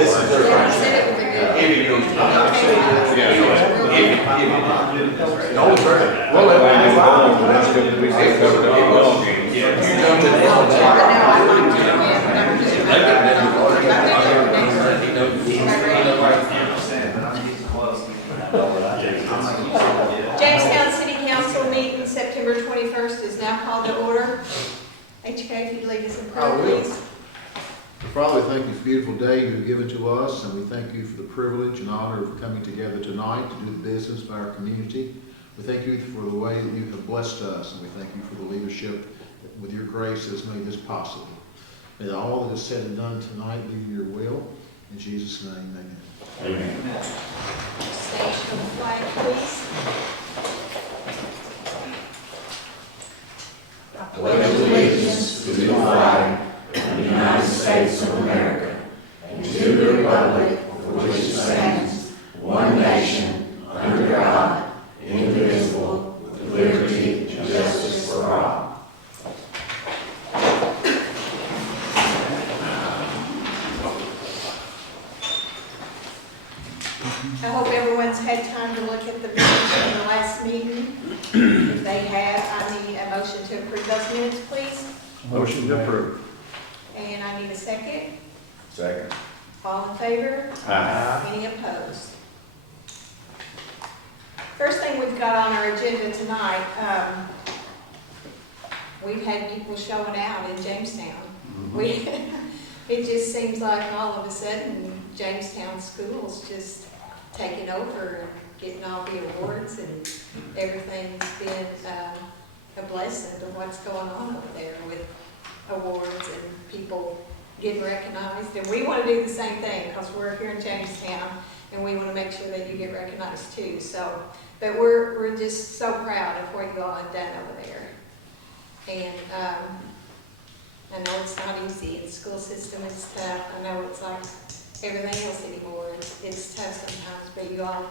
This is their They right. said it would be good. If you don't. No, sir. Well, that's good. We say covered up. Jamestown City Council meeting September 21st is now called to order. HK, if you'd lead us in prayer, please. Father, we thank you for the beautiful day you've given to us, and we thank you for the privilege and honor of coming together tonight to do the business of our community. We thank you for the way that you have blessed us, and we thank you for the leadership that, with your grace, has made this possible. May all that is said and done tonight be in your will. In Jesus' name, amen. Amen. Stage for the flag, please. I pledge allegiance to the flag of the United States of America and to the republic for which it stands, one nation, under God, indivisible, with liberty and justice for all. I hope everyone's had time to look at the minutes from the last meeting. If they have, I need a motion to approve those minutes, please. Motion to approve. And I need a second. Second. All in favor? Aye. Any opposed? First thing we've got on our agenda tonight, we've had people showing out in Jamestown. It just seems like all of a sudden Jamestown schools just taking over and getting all the awards, and everything's been a blessing to what's going on over there with awards and people getting recognized. And we want to do the same thing because we're here in Jamestown and we want to make sure that you get recognized too. So, but we're just so proud of what you all have done over there. And I know it's not easy. The school system is tough. I know it's like everything else anymore. It's tough sometimes, but you all,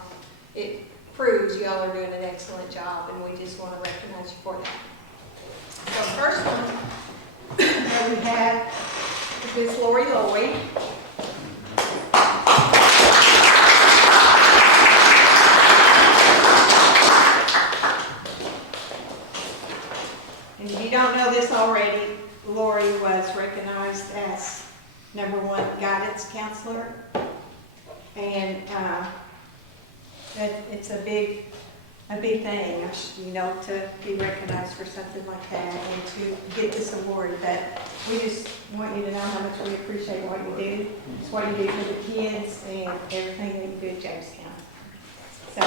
it proves you all are doing an excellent job, and we just want to recognize you for that. So first one that we have is Miss Lori Lloyd. And if you don't know this already, Lori was recognized as #1 guidance counselor, and it's a big thing, you know, to be recognized for something like that and to get this award. But we just want you to know how much we appreciate what you do. It's what you do for the kids and everything that you do at Jamestown. So.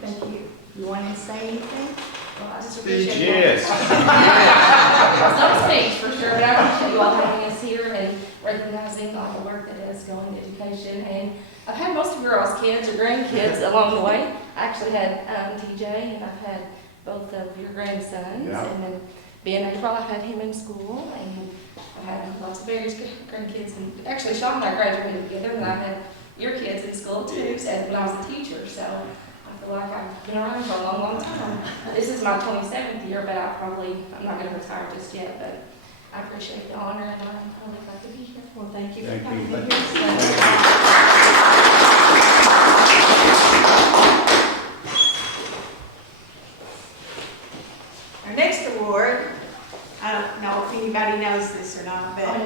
Thank you. You want to say anything? Well, I just Speech, appreciate yes. some speech for sure, but I appreciate you all having us here and recognizing all the work that is going into education. And I've had most of your all's kids or grandkids along the way. I actually had TJ, and I've had both of your grandsons. Yeah. And then Ben April, I've had him in school, and I've had lots of various grandkids. And actually, Sean and I graduated together, and I've had your kids in school too, so when I was a teacher. So I feel like I've been around for a long, long time. This is my 27th year, but I'm not going to retire just yet, but I appreciate the honor, and I'm really glad to be here. Well, thank you for Thank coming. you. Our next award, I don't know if anybody knows this or not, but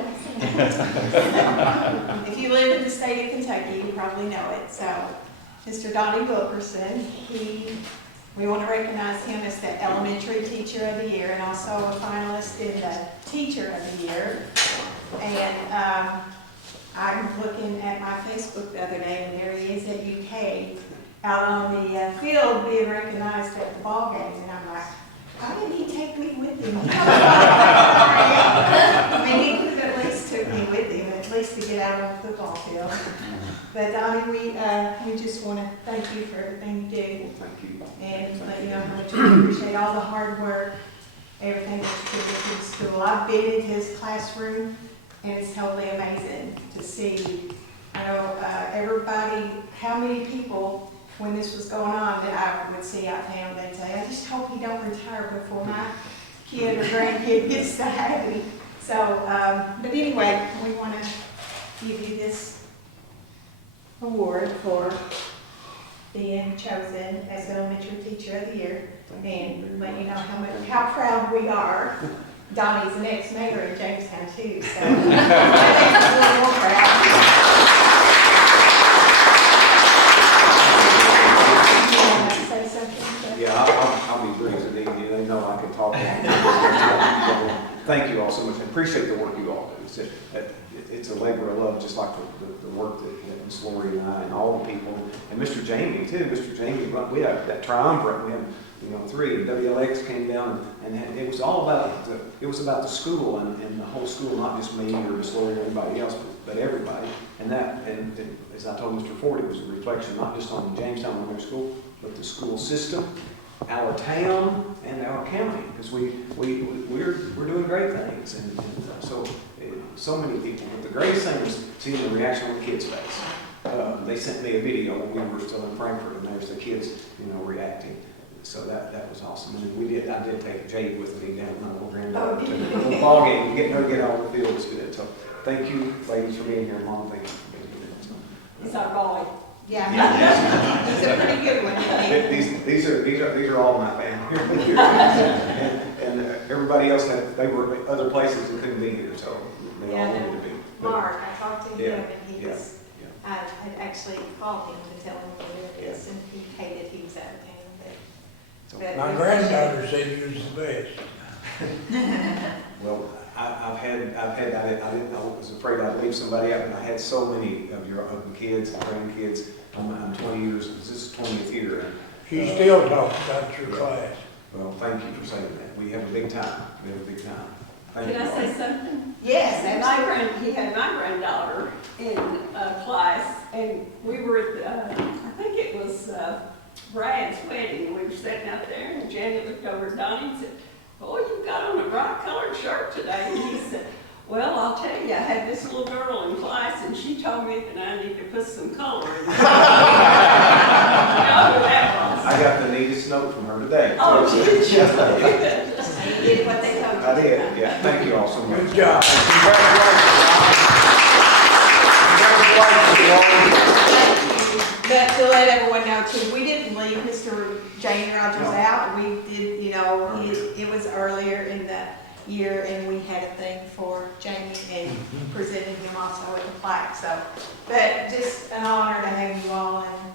if you live in the state of Kentucky, you probably know it. So, Mr. Donnie Wilkerson, we want to recognize him as the Elementary Teacher of the Year and also a finalist in the Teacher of the Year. And I'm looking at my Facebook the other day, and there he is at UK out on the field being recognized at the ball game, and I'm like, why didn't he take me with him? I mean, he could have at least took me with him, at least to get out on the football field. But Donnie, we just want to thank you for everything you do. Thank you. And let you know how much we appreciate all the hard work, everything that you do with the school. I've been in his classroom, and it's totally amazing to see, I know, everybody, how many people when this was going on, that I would see out town, they'd say, I just hope he don't retire before my kid or grandkid gets to have him. So, but anyway, we want to give you this award for being chosen as the elementary teacher of the year, and let you know how proud we are. Donnie's the next mayor in Jamestown too, so that makes us a little more proud. You want to say something? Yeah, I'll be brief and easy. They know I can talk. Thank you all so much. I appreciate the work you all do. It's a labor of love, just like the work that Ms. Lori and I and all the people, and Mr. Jamie too. Mr. Jamie, we have that triumvirate. We have 3. WLX came down, and it was all about the school and the whole school, not just me or Ms. Lori or anybody else, but everybody. And as I told Mr. Ford, it was a reflection not just on Jamestown Elementary School, but the school system, our town, and our county, because we're doing great things, and so many people. But the greatest thing was seeing the reaction on the kids' face. They sent me a video when we were still in Frankfurt, and there's the kids, reacting. So that was awesome. And I did take Jade with me down my little granddaughter to the ball game, getting her to get on the field was good. So thank you, ladies, for being here. Mom, thank you for being here. So, It's our boy. Yeah. Yes. He's a pretty good one, I think. These are all my family. and everybody else they were at other places and couldn't be here, so they all wanted to be. Mark, I talked to him, Yeah, and he was, I had actually called him to tell him what it is, and he hated he was out of town. But My granddaughter said he was the best. Well, I was afraid I'd leave somebody out, but I had so many of your kids and grandkids. I'm 20 years, this is 20th year. She still talks about your class. Well, thank you for saying that. We have a big time. Thank Can you. I say something? Yes, He had my granddaughter in class, and we were at, I think it was Brad's wedding, and we were sitting out there, and Janet looked over at Donnie and said, "Boy, you got on a bright colored shirt today." And he said, "Well, I'll tell you, I had this little girl in class, and she told me that I need to put some color in it." You know who that was? I got the neatest note from her today. Oh, did you? you did what they told you. I did, yeah. Thank you all so much. Good job. But to let everyone know too, we didn't leave Mr. Jamie Rogers out. We did, it was earlier in the year, and we had a thing for Jamie and presented him also with a plaque. So, but just an honor to have you all, and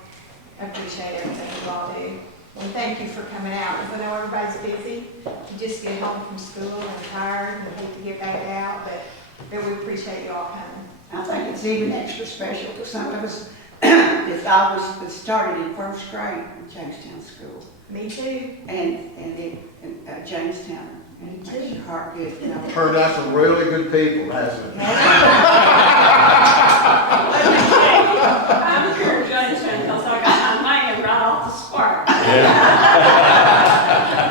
appreciate everything you all do. And thank you for coming out, because I know everybody's busy. You just get home from school and tired and hate to get back out, but we appreciate you all coming. I think it's even extra special because some of us, it started in first grade in Jamestown School. Me too. And Jamestown, and it makes your heart good. Turned out some really good people, hasn't it? I'm here in Jamestown because I got my man right off the spark.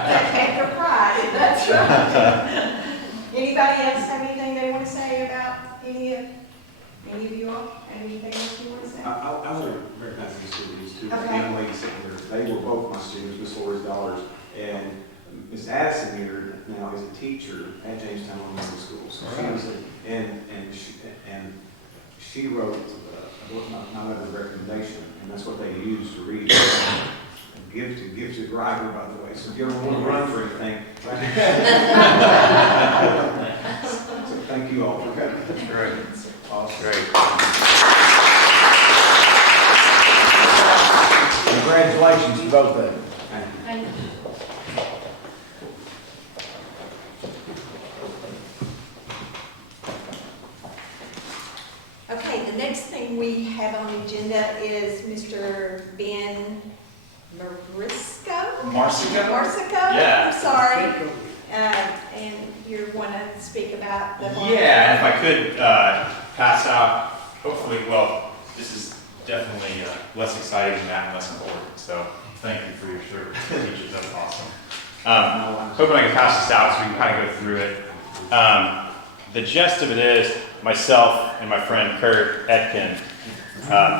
That take your pride. That's right. Anybody else have anything they want to say about any of you all? Anything else you want to say? I want to recognize the students too. Okay. The young lady sitting here, they were both my students, Miss Lori's daughters, and Miss Addison here now is a teacher at Jamestown Elementary School. So she wrote a book, my mother's recommendation, and that's what they use to read. Gifted writer, by the way. So if you ever want to run for anything, so thank you all for coming. That's great. Awesome. Great. Congratulations to both of them. Thank you. Okay, the next thing we have on the agenda is Mr. Ben Marsico? Yeah. I'm sorry. And you want to speak about the... Yeah, and if I could pass out, hopefully, well, this is definitely less exciting than that and less important, so thank you for your service, teachers, that's awesome. Hoping I can pass this out so we can kind of go through it. The gist of it is, myself and my friend Kurt Etkin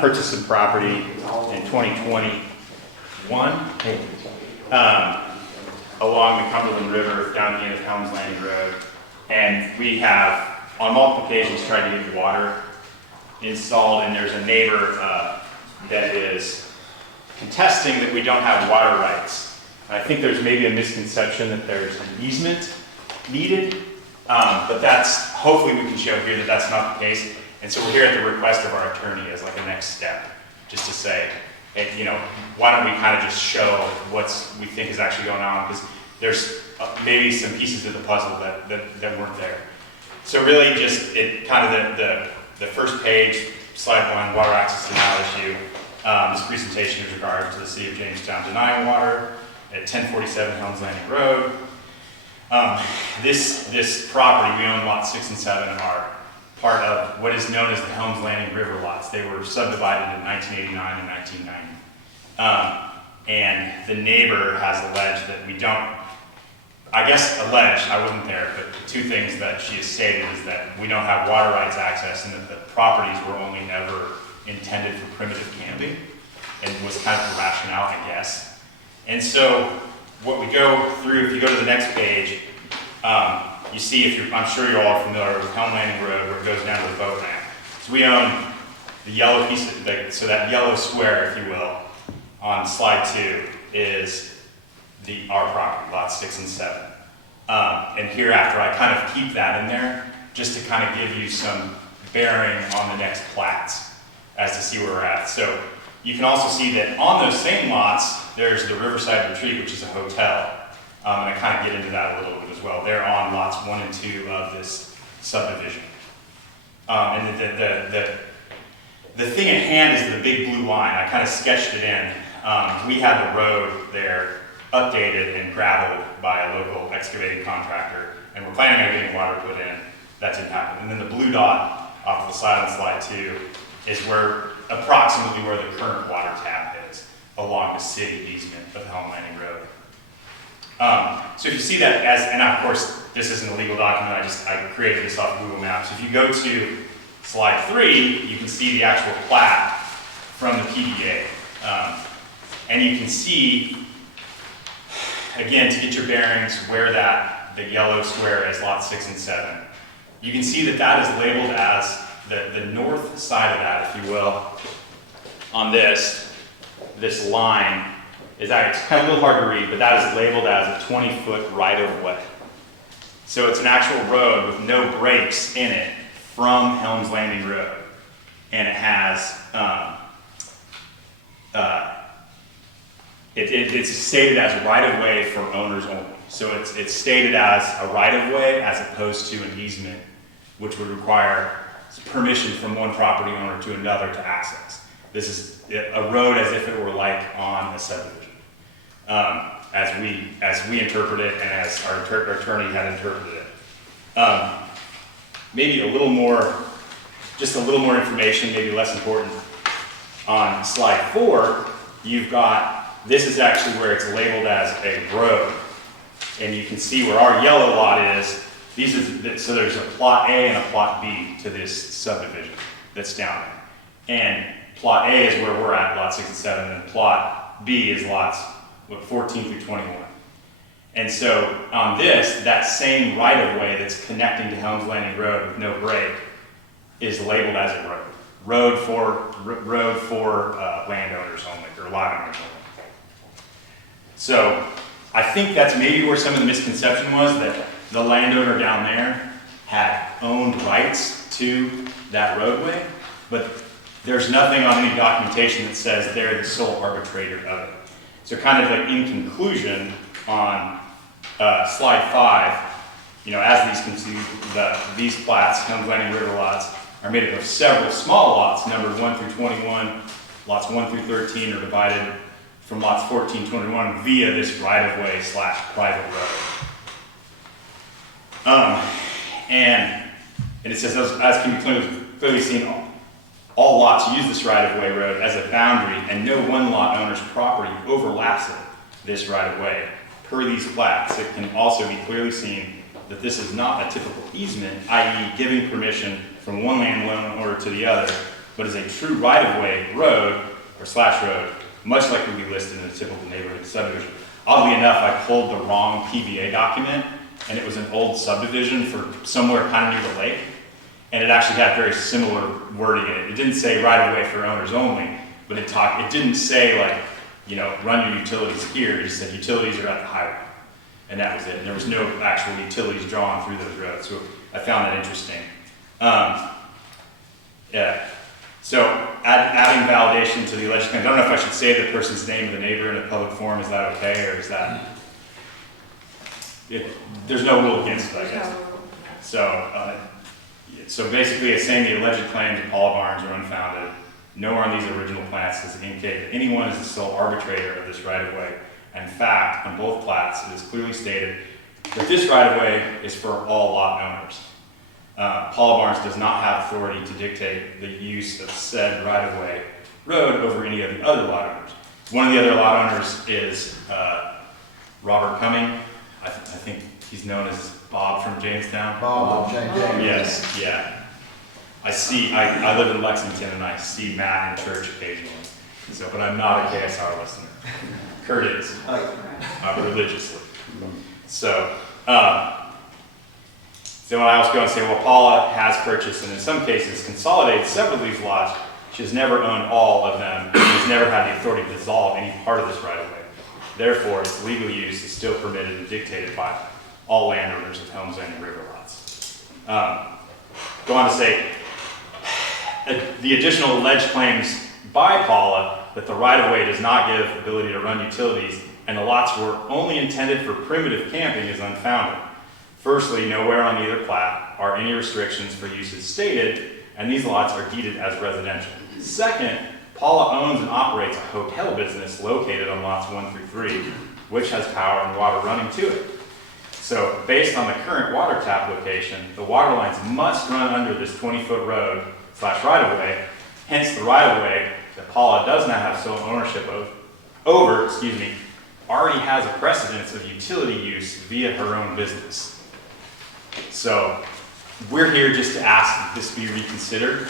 purchased some property in 2020 1, along the Cumberland River down the end of Helms Landing Road. And we have, on multiple occasions, tried to get water installed, and there's a neighbor that is contesting that we don't have water rights. And I think there's maybe a misconception that there's an easement needed, but that's, hopefully we can show here that that's not the case. And so we're here at the request of our attorney as like a next step, just to say, hey, you know, why don't we kind of just show what's we think is actually going on, because there's maybe some pieces of the puzzle that weren't there. So really just, it kind of the first page, slide 1, water access denial issue. This presentation is regarding to the City of Jamestown denying water at 1047 Helms Landing Road. This property, we own lots 6 and 7, are part of what is known as the Helms Landing River lots. They were subdivided in 1989 and 1990. And the neighbor has alleged that we don't, I guess alleged, I wasn't there, but the 2 things that she has stated is that we don't have water rights access and that the properties were only ever intended for primitive camping, and was kind of the rationale, I guess. And so what we go through, if you go to the next page, you see, I'm sure you're all familiar with Helm Landing Road, where it goes down to the boat ramp. So we own the yellow piece, so that yellow square, if you will, on slide 2 is our property, lots 6 and 7. And hereafter, I kind of keep that in there just to kind of give you some bearing on the next plats as to see where we're at. So you can also see that on those same lots, there's the Riverside Retreat, which is a hotel. And I kind of get into that a little bit as well. They're on lots 1 and 2 of this subdivision. And the thing at hand is the big blue line. I kind of sketched it in. We had the road there updated and gravelled by a local excavating contractor, and we're planning on getting water put in. That didn't happen. And then the blue dot off the side on slide 2 is where approximately where the current water tap is along the city easement of Helm Landing Road. So if you see that and of course this isn't a legal document, I created this off Google Maps. If you go to slide 3, you can see the actual plat from the PDA. And you can see, again, to get your bearings, where the yellow square is, lot 6 and 7. You can see that is labeled as the north side of that, if you will, on this line, it's kind of a little hard to read, but that is labeled as a 20-foot right-of-way. So it's an actual road with no breaks in it from Helms Landing Road. And it has, it's stated as a right-of-way for owners only. So it's stated as a right-of-way as opposed to an easement, which would require permission from one property owner to another to access. This is a road as if it were like on a subdivision, as we interpret it and as our attorney had interpreted it. Maybe just a little more information, maybe less important. On slide 4, you've got, this is actually where it's labeled as a road. And you can see where our yellow lot is. So there's a plot A and a plot B to this subdivision that's down there. And plot A is where we're at, lot 6 and 7, and plot B is lots 14 through 21. And so on this, that same right-of-way that's connecting to Helms Landing Road with no break is labeled as a road. Road for landowners only, or lot owners only. So I think that's maybe where some of the misconception was, that the landowner down there had owned rights to that roadway, but there's nothing on any documentation that says they're the sole arbitrator of it. So kind of like in conclusion, on slide 5, as these can see, these plats, Helms Landing River lots, are made up of several small lots, numbered 1 through 21. Lots 1 through 13 are divided from lots 14 to 21 via this right-of-way / private road. And it says, as can be clearly seen, all lots use this right-of-way road as a boundary, and no one lot owner's property overlaps this right-of-way. Per these plats, it can also be clearly seen that this is not a typical easement, i.e. giving permission from one landowner to the other, but is a true right-of-way road or /road much like would be listed in a typical neighborhood subdivision. Oddly enough, I pulled the wrong PVA document, and it was an old subdivision for somewhere kind of near the lake, and it actually had very similar wording in it. It didn't say right of way for owners only, but it didn't say like, you know, run your utilities here. It just said utilities are at the highway, and that was it. And there was no actual utilities drawn through those roads, so I found that interesting. Yeah. So adding validation to the alleged claims. I don't know if I should say the person's name of the neighbor in a public forum. Is that okay, or is that? There's no rule against it, I guess. So basically, it's saying the alleged claims of Paula Barnes are unfounded. Nowhere on these original plats does it indicate that anyone is the sole arbitrator of this right-of-way. In fact, on both plats, it is clearly stated that this right-of-way is for all lot owners. Paula Barnes does not have authority to dictate the use of said right-of-way road over any of the other lot owners. One of the other lot owners is Robert Cumming. I think he's known as Bob from Jamestown. Bob from Jamestown. Yes, yeah. I live in Lexington and I see Matt in church occasionally. So, but I'm not a KSR listener. Kurt is, religiously. So I also go and say, well, Paula has purchased and in some cases consolidated several of these lots. She has never owned all of them. And has never had the authority to dissolve any part of this right of way. Therefore, its legal use is still permitted and dictated by all landowners of homes and river lots. Go on to say, the additional alleged claims by Paula that the right-of-way does not give ability to run utilities and the lots were only intended for primitive camping is unfounded. Firstly, nowhere on either plat are any restrictions for uses stated, and these lots are deeded as residential. Second, Paula owns and operates a hotel business located on lots 1 through 3, which has power and water running to it. So based on the current water tap location, the water lines must run under this 20-foot road / right-of-way. Hence the right-of-way that Paula does not have sole ownership over, already has a precedence of utility use via her own business. So we're here just to ask that this be reconsidered.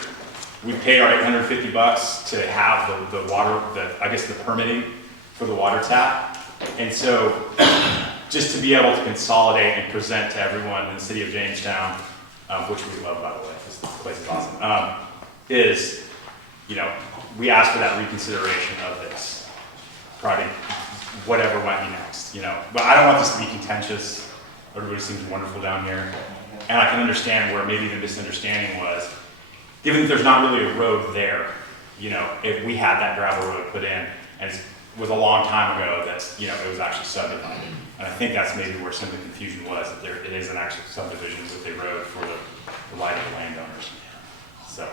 We paid our $850 to have the water, the permitting for the water tap. And so just to be able to consolidate and present to everyone in the city of Jamestown, which we love, by the way, this place is awesome, is, we ask for that reconsideration of this project, whatever might be next, But I don't want this to be contentious. Everybody seems wonderful down here. And I can understand where maybe the misunderstanding was, given that there's not really a road there, if we had that gravel road put in, and it was a long time ago that, it was actually subdivided. And I think that's maybe where some of the confusion was, that it is an actual subdivision with a road for the right of the landowners. So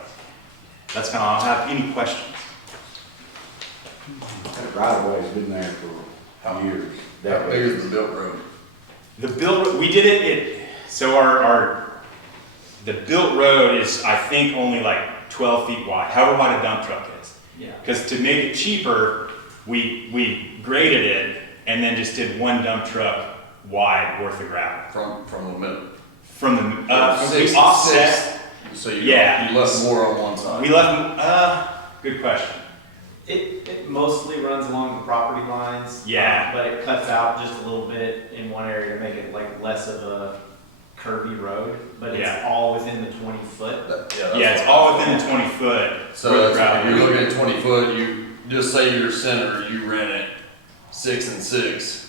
that's kind of all I have. Any questions? That right-of-way's been there for years. How big is the built road? The built road, we did it, so the built road is, I think, only like 12 feet wide, however wide a dump truck is. Yeah. Because to make it cheaper, we graded it and then just did one dump truck wide worth of gravel. From the middle? From the, we offset. So you left more on one side? We left, good question. It mostly runs along the property lines. Yeah. But it cuts out just a little bit in one area to make it like less of a curvy road, but it's all within the 20 foot. It's all within the 20 foot. So if you're looking at 20 foot, you just say your center, you rent it 6 and 6.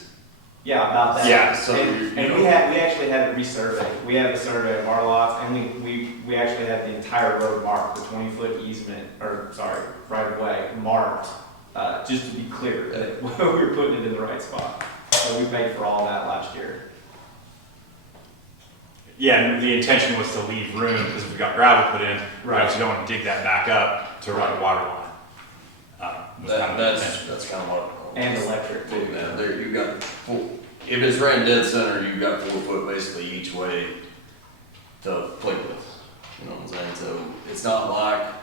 Yeah, about that. Yeah. So we actually had it resurveyed. We have a survey of our lots, and we actually had the entire road marked, the 20-foot easement, right of way marked, just to be clear that we were putting it in the right spot. So we paid for all that last year. Yeah, and the intention was to leave room because we got gravel put in. Right. So you don't want to dig that back up to run a water line. That's kind of what. And electric too. Yeah, there you got if it's ran dead center, you've got 4 foot basically each way to play with. You know what I'm saying? So it's not like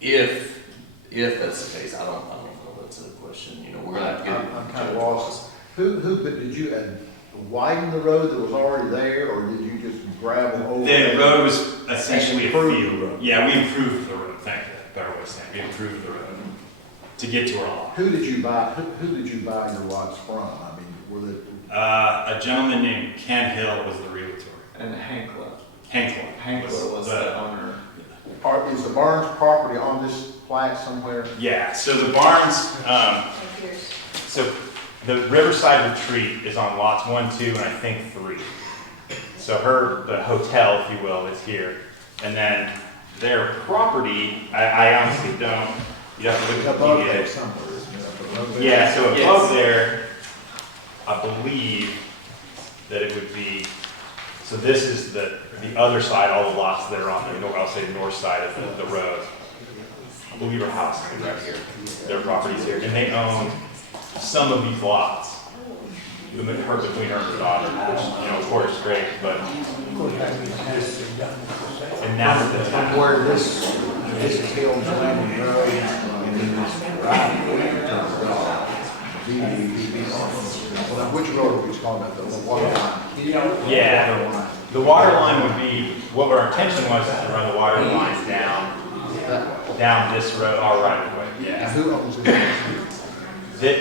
if that's the case. I don't know. That's a question. We're gonna have to get. I'm kind of lost. Did you widen the road that was already there, or did you just gravel over? The road was essentially a Improved field. the road. Yeah, we improved the road. Thank you. Better way of saying it. We improved the road. to get to our lot. Who did you buy your lots from? I mean, were they? A gentleman named Ken Hill was the realtor. And Hankler. Hankler was the owner. Is the Barnes property on this plat somewhere? Yeah, so the Barnes, Here's- so the Riverside Retreat is on lots 1, 2, and I think 3. So the hotel, if you will, is here. And then their property, I honestly don't, you have to look at Above the there PDA. somewhere, isn't it? Above there? Yeah, so Yes. above there, I believe that it would be, so this is the other side, all the lots that are on the, I'll say north side of the road. I believe our house is right here, their property's here, and they own some of these lots. Between her and her daughter, which, of course, is great, but, Of course, that has to be done. and now that the From where this is Hill's Landing Road, and then this right Well, which road are we talking about, the water line? yeah, the water line would be, what our intention was is to run the water lines down this road, our right of way, And yeah. who owns it? That,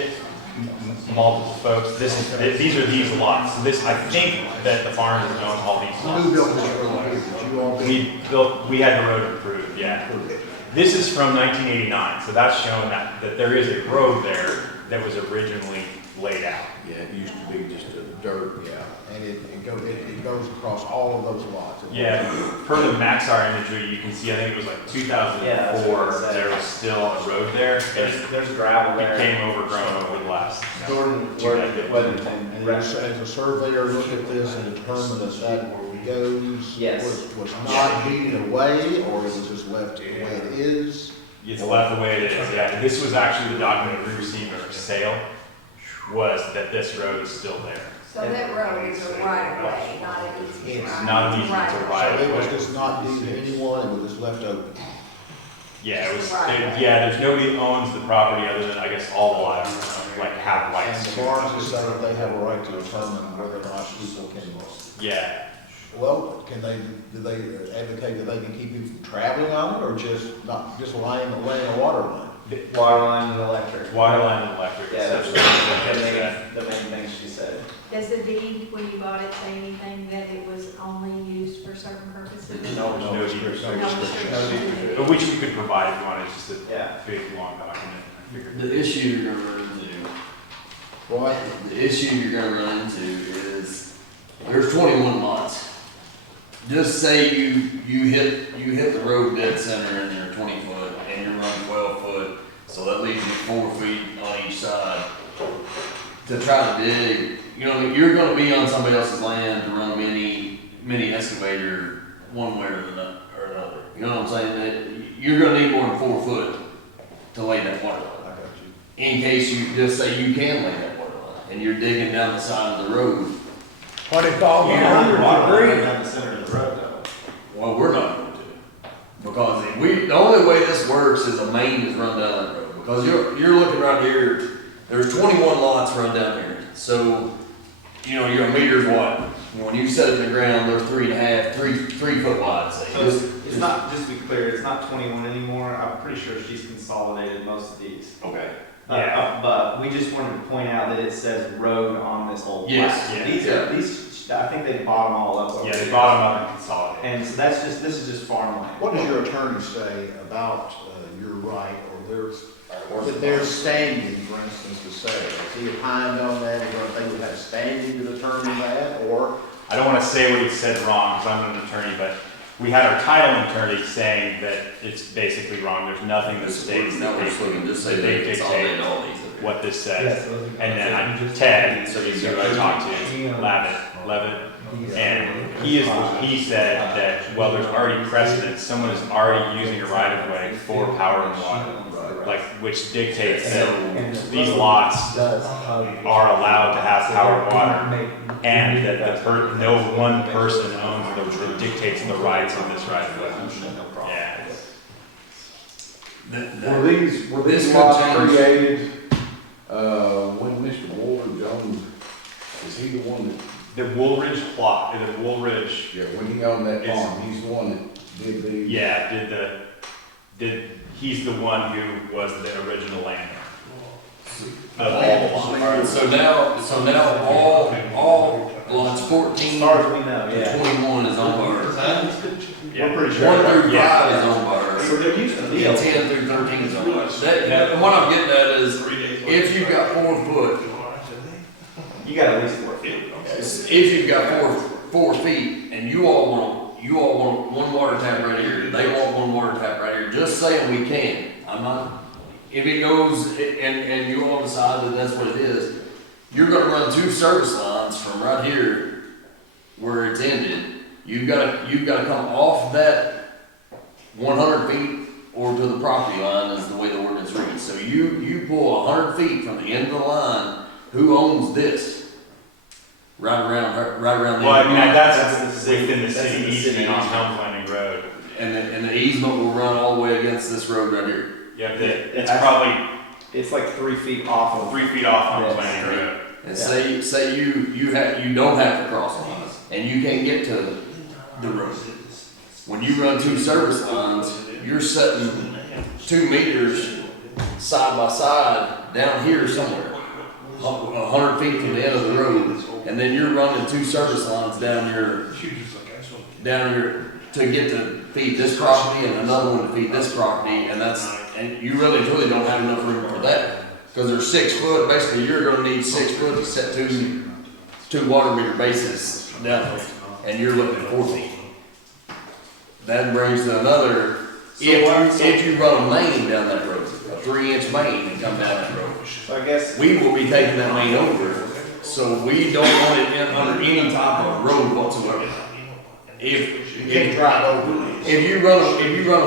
multiple folks, these are these lots. So this, I think that the farmers own all these Who lots. built this road here? Did you all build? We had the road improved, yeah. This is from 1989, so that's showing that there is a road there that was originally laid out. yeah, it used to be just a dirt, And it goes across all of those lots. Yeah, per the Maxar imagery, you can see, I think it was like 2004, Yeah, that's what it said. there was still a road there. And There's gravel it there. became overgrown over the last. Jordan, And as a surveyor looked at this and determined that goes, Yes. was not deeded away, or was it just left the way it is? It's left the way it is, yeah. This was actually the document we received at our sale, was that this road is still there. So that road is a right of way, not an easement. It's not an easement, Right it's a of way. right. So it was just not deeded to anyone, it was just left open. Yeah, it was, Right. yeah, there's nobody that owns the property other than, I guess, all the lots, like have And rights. the Barnes say that they have a right to determine whether or not people can, Yeah, well, do they advocate that they can keep people from traveling on it, or just laying a water line? Water line and electric. water line and electric. Yeah, that's essentially. the main thing she said. Does the deed, when you bought it, say anything that it was only used for certain purposes? No, there's no restriction. No restriction. But which we could provide if you wanted, it's just a Yeah. big, long document. I figured. The issue you're gonna run into, the issue you're gonna run into is, there's 21 lots. Just say you hit the road dead center and you're 20 foot, and you're running 12 foot, so that leaves you 4 feet on each side. To try to dig, you're gonna be on somebody else's land to run a mini excavator one way or another. You know what I'm saying? That you're gonna need more than 4 foot to lay that water line. I got you. In case you just say you can lay that water line, and you're digging down the side of the road. What if all the owners agree? Down the center of the road though. Well, we're not going to, because the only way this works is a main is run down that road. Because you're looking right here, there's 21 lots run down here. So, your meter's what? When you set it in the ground, they're 3 foot wide, say. So it's not, just to be clear, it's not 21 anymore. I'm pretty sure she's consolidated most of these. Okay. Yeah. But we just wanted to point out that it says road on this whole Yes, plat. yeah, These, I think they bought them all up. over Yeah, they the bought them years. up and consolidated. And so this is just farmland. What does your attorney say about your right, or their standing, for instance, to say? Has he opined on that, or do they would have standing to determine that, or? I don't want to say what he said wrong, because I'm an attorney, but we had our title attorney saying that it's basically wrong. There's nothing that states that Just say they they consolidate dictate all these. what this says. And then Ted, so he's who I talked to, Levitt, and he said that, well, there's already precedent. Someone is already using a right of way for power and water, like, which dictates that these lots are allowed to have power and water, and that no one person owns that dictates the rights of this right of way. Yeah. Were these This could lots change. created, when Mr. Woolridge owned, is he the one that, The Woolridge plot, the Woolridge, when he owned that It's- farm, he's the one that did these? yeah, did he's the one who was the original landowner of all the lots. Alright, so now all lots 14 As far as we know, to yeah. 21 is owned by her. Yeah. We're pretty sure. 1 through 5 Yeah. is owned by her. So there used to be And a 10 through 13 is owned by her. And what I'm getting at is, if you've got 4 foot, you got at least 4 feet. if you've got 4 feet, and you all want one water tap right here, they want one water tap right here, just saying we can. I'm not, if it goes, and you all decide that that's what it is, you're gonna run 2 service lines from right here, where it's ended. You've gotta come off that 100 feet or to the property line is the way the ordinance reads. So you pull 100 feet from the end of the line, who owns this? Right around the Well, I mean, that's That's the within the city- city that's the city easement on easement. Helms Landing Road. And the easement will run all the way against this road right here. Yeah, it's That's- probably It's like 3 feet off of. 3 feet off Helms Yeah. Landing Road. And say you don't have to cross lines, and you can't get to the road. When you run 2 service lines, you're setting 2 meters side by side down here somewhere, 100 feet from the end of the road, and then you're running 2 service lines down your to get to feed this property and another one to feed this property, and you really truly don't have enough room for that. Because they're 6 foot, basically you're gonna need 6 foot to set two water meter bases down there, and you're looking at 4 feet. That brings to another, if you run a main down that road, a 3-inch main and come down that road, So I guess, we will be taking that main over, so we don't want it in under any type of road whatsoever. If drive over. if you run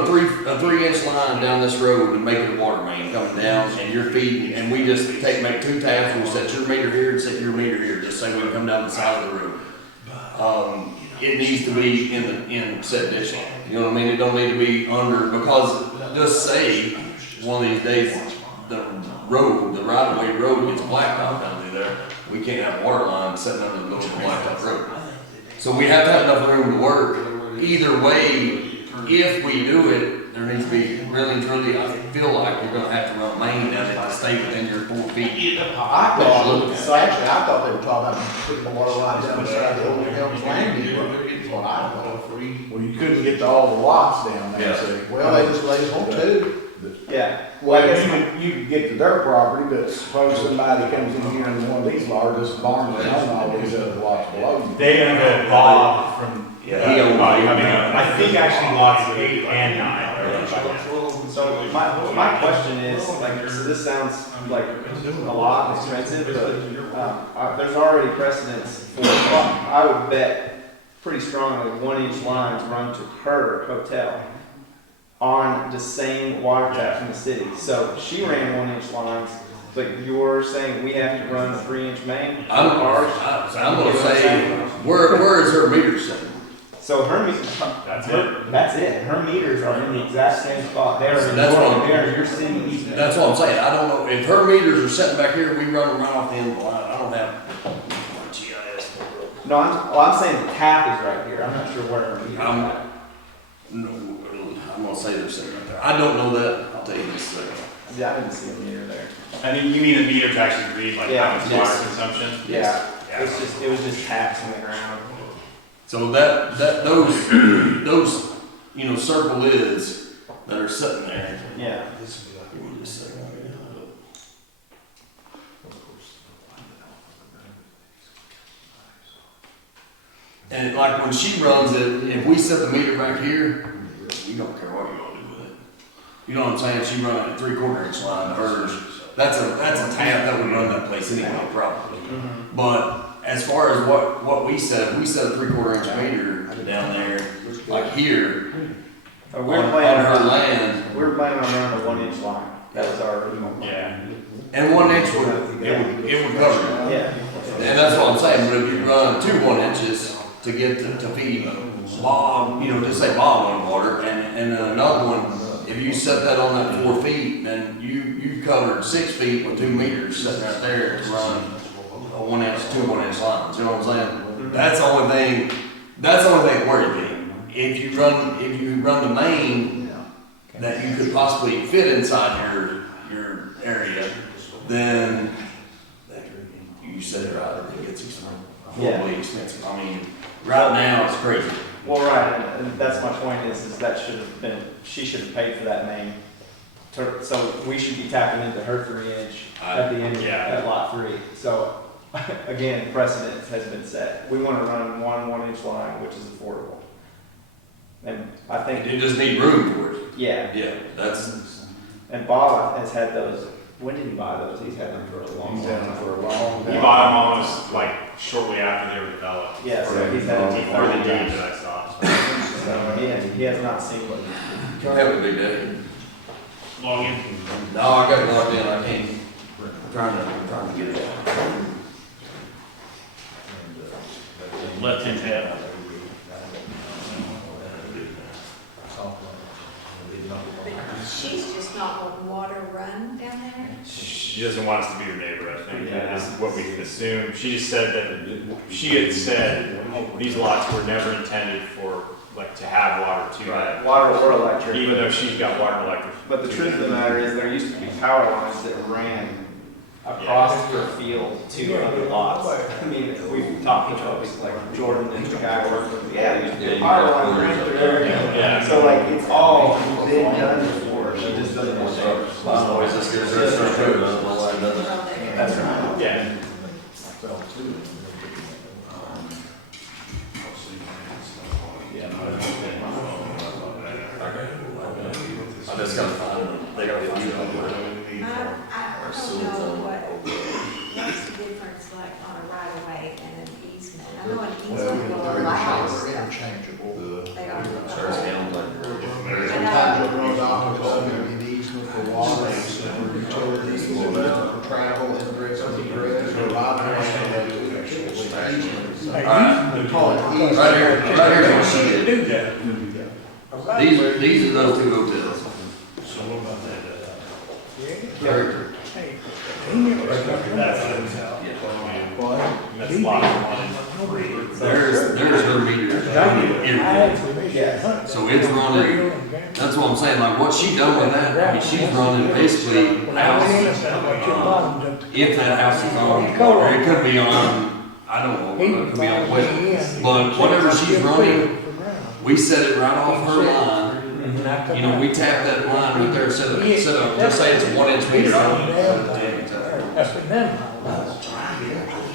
a 3-inch line down this road and make it a water main coming down, and you're feeding, and we just make 2 taps, we'll set your meter here and set your meter here, just say we come down the side of the road. It needs to be in set ditch line. You know what I mean? It don't need to be under, because just say one of these days the right of way road gets blacktop down through there, we can't have water lines sitting under the middle of the blacktop road. So we have to have enough room to work. Either way, if we do it, there needs to be really and truly, I feel like you're gonna have to run a main down it to stay within your 4 feet. I thought they were talking about putting the water lines down beside the old Helms Landing Road. That's what I thought. Well, you couldn't get to all the lots down there, so. Well, they just want 2. yeah. Well, you could get to their property, but suppose somebody comes in here and one of these largest barns and own all these other lots below you. They own the Bob from, He owned I think actually lots 8 and 9. So my question is, like, so this sounds like a lot and expensive, but there's already precedence for, I would bet pretty strongly 1-inch lines run to her hotel on the same water tap from the city. So she ran 1-inch lines, but you're saying we have to run a 3-inch main? I'm gonna say, where is her meter set? So her meters, that's it. Her meters are in the exact same spot. They're in your city easement. That's what I'm saying, I don't know, if her meters are sitting back here, we run them right off the end of the line, I don't have GIS. No, I'm saying the tap is right here. I'm not sure where her meters are. I'm gonna say they're sitting right there, I don't know that, I'll tell you this second. Yeah, I didn't see a meter there. I mean, you mean the meter to actually read like Yeah. how much Yes. water consumption? Yeah, Yeah. it was just taps in the ground. So those, circle lids that are sitting there. Yeah. Give me just a second. And like when she runs it, if we set the meter back here, we don't care what you all do with it. You know what I'm saying? She run it at 3/4 inch line, hers, that's a tap that would run that place anyway, probably. But as far as what we set a 3/4 inch meter down there, like here, We're on planning her on land, we're planning on running a 1-inch line. That was our original. Yeah. and 1 inch it would cover it. Yeah. And that's what I'm saying, but if you run 2 1 inches to get to feed Bob, just say Bob on water, and then another one, if you set that on that 4 feet, then you covered 6 feet with 2 meters sitting right there to run a 1 inch, 2 1 inch lines, you know what I'm saying? That's the only thing worried me. If you run the main, that you could possibly fit inside your area, then you said it right, it gets horribly expensive. I mean, right now it's crazy. Well, right, and that's my point is that she should have paid for that main. So we should be tapping into her 3-inch at the end of at lot 3. So again, precedent has been set. We want to run one 1-inch line, which is affordable. And I think. You just need room for it. Yeah. Yeah, that's. And Bob has had those. When did he buy those? He's had them for a long time. He bought them almost like shortly after they were developed. Yeah, so he's had them Or the deed that I saw. So he has not seen them. Can I have a big day? Log in. No, I got logged in, I can't. I'm trying to get it out. Left-hand tab. She's just not letting water run down there. She doesn't want us to be her neighbor, I think. That is what we assumed. She just said that, she had said, these lots were never intended for, like, to have water to that. Water or electric. Even though she's got water and electric. But the truth of the matter is, there used to be power lines that ran across her field to other lots. I mean, we've talked to folks like Jordan and the guy working with, there used to be a power line ran through everything. Yeah. So like, it's all been done before, she just doesn't want to. Always just gives her a certain food, That's right. Yeah. I just gotta find, they gotta find it. I don't know what's the difference like on a right of way and an easement. I know an easement will allow stuff. Interchangeable. They are. Sometimes it runs off to an easement for water, for utilities, for travel, ingress and egress, or a lot of Alright, right here's what she did. These are those two hotels. That's lot 1 and 3. There's her meter. So it's running, that's what I'm saying, like what she done with that, I mean, she's running basically house. If that house is on, or it could be on, I don't know, it could be on wet. But whatever she's running, we set it right off her line. You know, we tap that line right there, set up, just say it's a 1-inch meter. That's the minimum.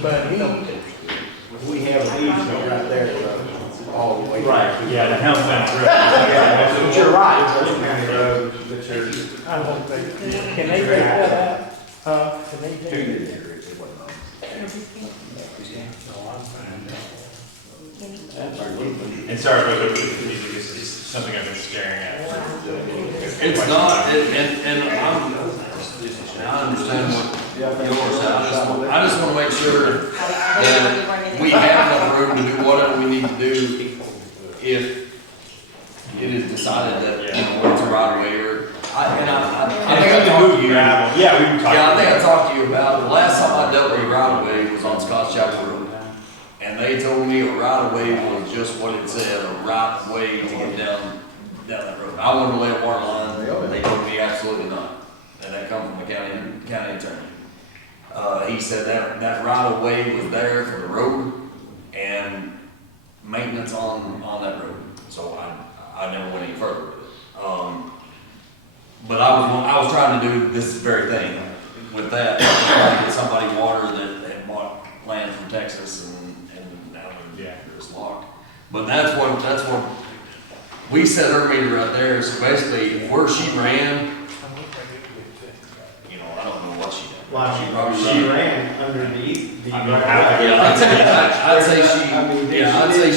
But We have an easement right there, all the way. Right, yeah, the house down But you're right. I don't think, can they take that out? Can they take it? And sorry about the music, it's something I've been staring at. It's not, and I understand what yours is. I just wanna make sure that we have enough room to do whatever we need to do if it is decided that, you know, it's a right of way or, I think I talked to you. Yeah, we can talk. Yeah, I think I talked to you about, the last time I dealt with a right of way was on Scotts Chapel Road. And they told me a right of way was just what it said, a right of way to get down that road. I wanted to lay a water line, they told me absolutely not. And that come from the county attorney. He said that right of way was there for the road and maintenance on that road. So I never went any further with it. But I was trying to do this very thing with that, trying to get somebody water that had bought land from Texas and now it's locked. But that's what, we set her meter right there, so basically where she ran, you know, I don't know what she did. She ran underneath the. Yeah, I'd say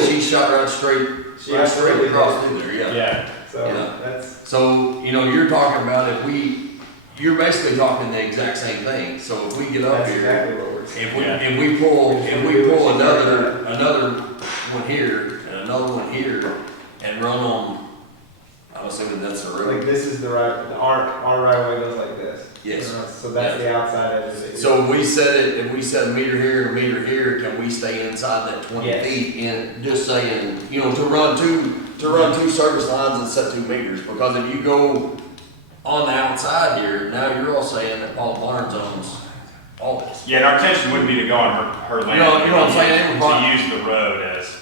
she shot right straight across through there, yeah. So, you know, you're talking about you're basically talking the exact same thing. So if we get up here, if we pull another one here and another one here and run on, I'm assuming that's the road. Like this is the right, our right of way goes like this. Yes. So that's the outside edge of it. So if we set a meter here and a meter here, can we stay inside that 20 feet in, just saying, you know, to run two to run 2 service lines and set 2 meters, because if you go on the outside here, now you're all saying that Paul Barnes owns all this. Yeah, and our intention wouldn't be to go on her land. You know what I'm saying? To use the road as,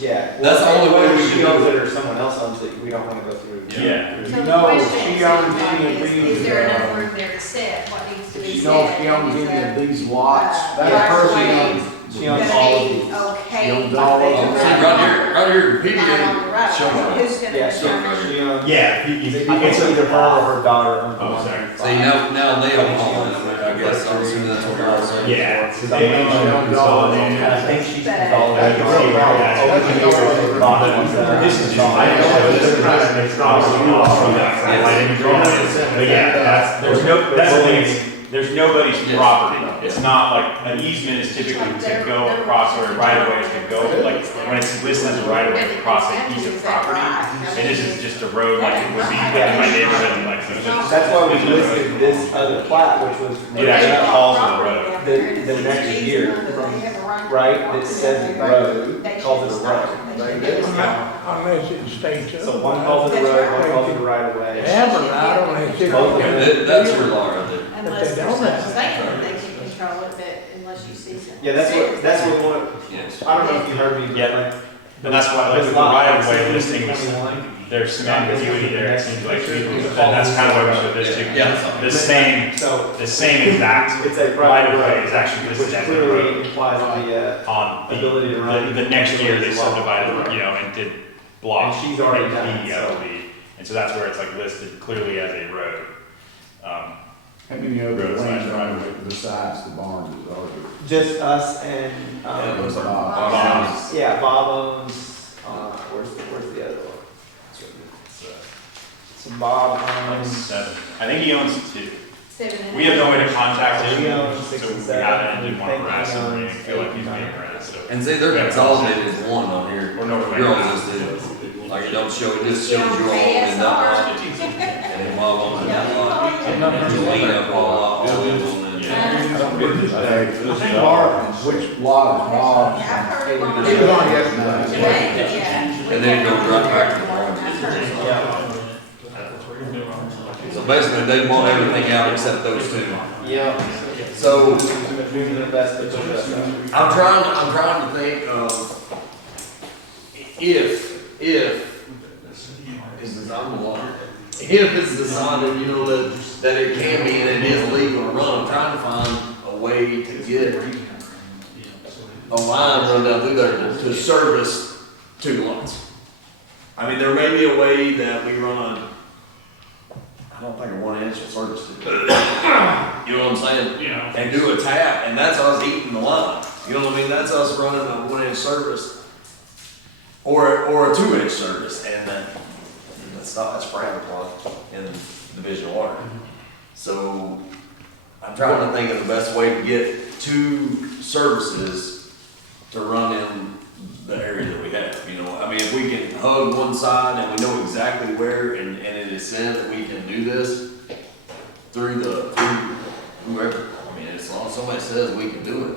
Yeah. That's the only way we Whether she can owns do it or someone else owns it, we don't wanna go through. yeah. So You the know, if question she owns seems like any of is these, there enough room there to set what needs to be you said? know, if she owns Is any of there, these lots, uh, that right person away owns, She owns gonna all of be these. okay She owns if all they of them. do See, right right here, not on the PDA, road? show me. Who's gonna Yeah, determine? She owns. Yeah, It's either her or her daughter owns the Oh, one. sorry. See, now they own all of it, I guess, I'm assuming that's what you're saying. Yeah. Cause I think she owns all of them, and I think she's consolidated. You can see where that's- This is just, I don't know, it's not a law from that, but yeah, that's the thing, there's nobody's Yes. property. It's not like, an easement is typically to go across, or a right of way is to go, like, when it's listed as a right of way to cross a piece of property. And this is just a road like it would be in my neighborhood, like, so that's why we listed this other plat, which was. it actually calls it a road. The next year, right, that says road, calls it a road. Unless it states up. So one calls it a road, one calls it a right of way. Ever, I don't know, it's just. Yeah, that's your law right there. Unless But they there's don't have- something saying that they can control it, but unless you see something. Yeah, that's what we want, Yes. I don't know if you heard me, but Yeah. like. And that's why, like, this with the lot, right of way 16, listing, 21, there's some ambiguity there, it seems like people, and that's kind of why we showed this too. Yeah. The So same exact it's a right of way is actually which listed as a road. clearly implies the, On ability to run. the next year they subdivided, you know, and did block. And she's already B, done it, I so. believe. And so that's where it's like listed clearly as a road. How many other Roadside lands right are of there besides the barns are there? just us and, Yeah, those are Bonds. yeah, Bob owns, where's the other one? So Bob Like owns. 7. I think he owns 2. 7 and We have no way to 8. contact He him, owns so 6 we and 7. haven't, didn't want to I think harass he him, or owns anything, feel like 8 he's and being 9. harassed, so. And see, they're consolidated as one on here. Or no, Your own just did, like, it don't show, it just shows your own in that lot. And then Bob owns that lot. And then Jelena bought all the way on that. Which lot is Bob's? Yeah, I've heard one. He was on yesterday. Today, yeah. And then it goes right back to the I've farm. heard. So basically, they want everything out except those 2. Yeah. So, Doing their best to push us up. I'm trying to think of if is designed to water. If it's decided, you know, that it can be and it is legal to run, I'm trying to find a way to get a line run down through there to service 2 lots. I mean, there may be a way that we run, I don't think a 1-inch will service it. You know what I'm saying? Yeah. And do a tap, and that's us eating the line. You know what I mean? That's us running a 1-inch service, or a 2-inch service, and that's framework in Division Water. So I'm trying to think of the best way to get 2 services to run in the area that we have. You know, I mean, if we can hug one side and we know exactly where, and it is said that we can do this through whoever. I mean, as long as somebody says we can do it,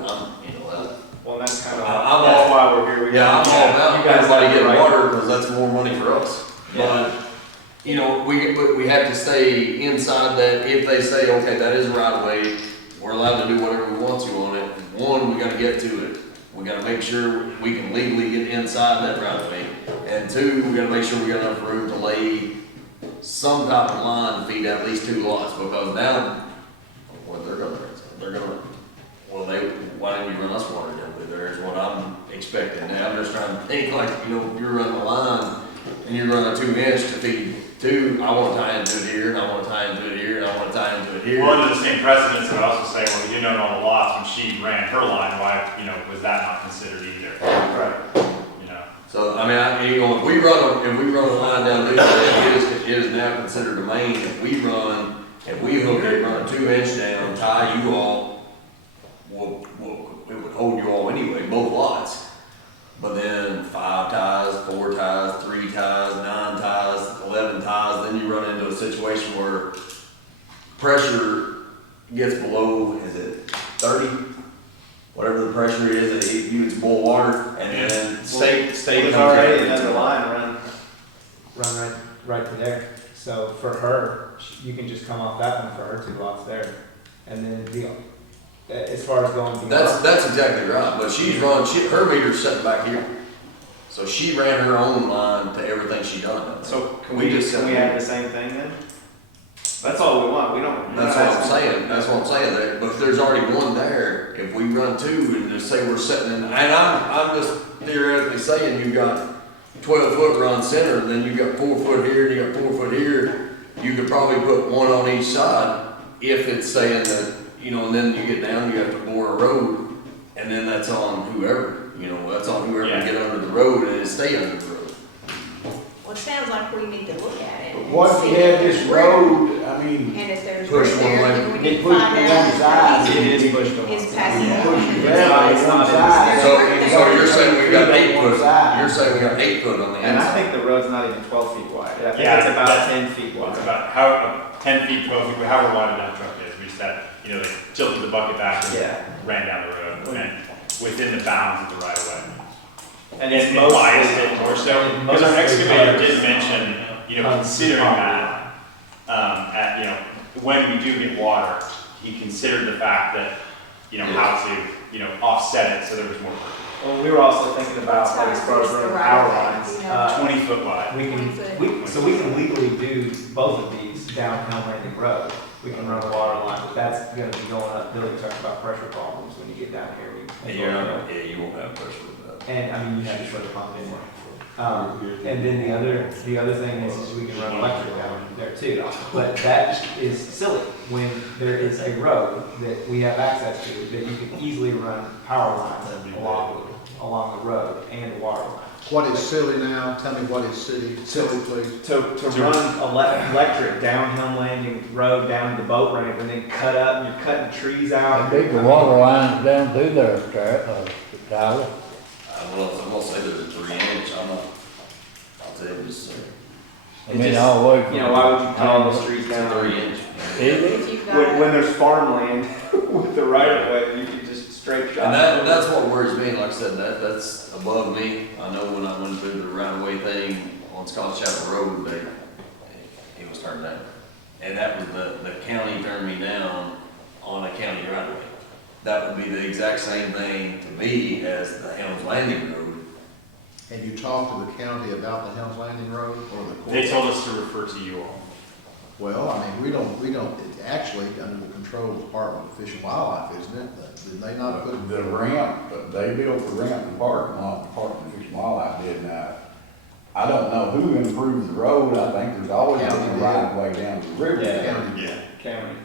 Well, that's kind of, I'm that's all- why we're here. yeah, I'm all about You guys everybody have the getting right- water, because that's more money for us. But, you know, we have to stay inside that. If they say, okay, that is right of way, we're allowed to do whatever we want to on it. 1, we gotta get to it. We gotta make sure we can legally get inside that right of way. And 2, we gotta make sure we got enough room to lay some type of line to feed at least 2 lots, because now, what they're gonna, why didn't you run us water down through there is what I'm expecting. Now, I'm just trying to think, like, you know, if you're running a line and you're running a 2-inch to feed 2, I wanna tie into it here, and I wanna tie into it here, and I wanna tie into it here. Well, under the same precedence, I would also say, well, we didn't own all the lots when she ran her line, why, you know, was that not considered either? Right. You know? So, I mean, you know, if we run a line down there, it is now considered a main. If we hook it, run a 2-inch down, tie you all, it would hold you all anyway, both lots. But then 5 ties, 4 ties, 3 ties, 9 ties, 11 ties, then you run into a situation where pressure gets below, is it 30? Whatever the pressure is, it gets boil water, and then state There's comes already in. another line run right to there. So for her, you can just come off that one for her 2 lots there. And then as far as going beyond. That's exactly right, but her meter's sitting back here. So she ran her own line to everything she done. So can We we just can we have the same thing then? That's all we want, we don't. That's what I'm saying, but if there's already one there, if we run 2 and just say we're sitting in, and I'm just theoretically saying you've got 12-foot run center, and then you've got 4 foot here, and you got 4 foot here, you could probably put one on each side, if it's saying that, and then you get down, you have to bore a road, and then that's on whoever, that's on whoever can get under the road and stay under the road. Well, it sounds like we need to look at it. and What if see you had if this there's road, I mean, And if there's Push room one there, way. then we Get need to pushed find to out. one side. if It is pushed on It's one passing. side. push your It's gravel not- on it's one not- side. So you're saying we got 8 foot, Side. you're saying we got 8 foot on the And I inside. think the road's not even 12 feet wide, I think Yeah, it's about that's- 10 feet wide. It's about 10 feet, 12 feet, however wide a dump truck is. We just had, they tilted the bucket back and Yeah. ran down the road and within the bounds of the right of way. And It it's implies mostly, it more so, because our excavator did mention, considering that, when we do get water, he considered the fact that, how to, offset it so there was more, well, we were also thinking about, like, as far as running power lines, 20 foot wide. We can legally do both of these down Helm Landing Road. We can run a water line, but that's gonna be going up. Billy talked about pressure problems when you get down here. You won't have pressure with that. And you have to put a pump in there. And then the other thing is we can run electric down there too. But that is silly when there is a road that we have access to, that you can easily run power lines along the road and a water line. What is silly now? Tell me what is silly, please. to run electric down Helm Landing Road, down to the boat ramp, and then cut up, and you're cutting trees out. Dig the water lines down through there, Tyler. I'm gonna say there's a 3-inch, I'll tell you just, I mean, all the way from. Why would you call the streets it's a down? 3-inch. Is it? If you've got. When there's farmland with the right of way, you can just straight shot. And that's what worries me, like I said, that's above me. I know when I went through the right-of-way thing on Scotts Chapel Road, it was turned down. And that was the county turned me down on a county right-of-way. That would be the exact same thing to me as the Helms Landing Road. And you talked to the county about the Helms Landing Road or the court? They told us to refer to you all. Well, I mean, we don't, it's actually under the control of the Department of Fish and Wildlife, isn't it? Did they not put? The ramp, they built the ramp and parking lot, the Department of Fish and Wildlife did now. I don't know who improves the road, I think there's always been a right of way down to the river. Yeah. County.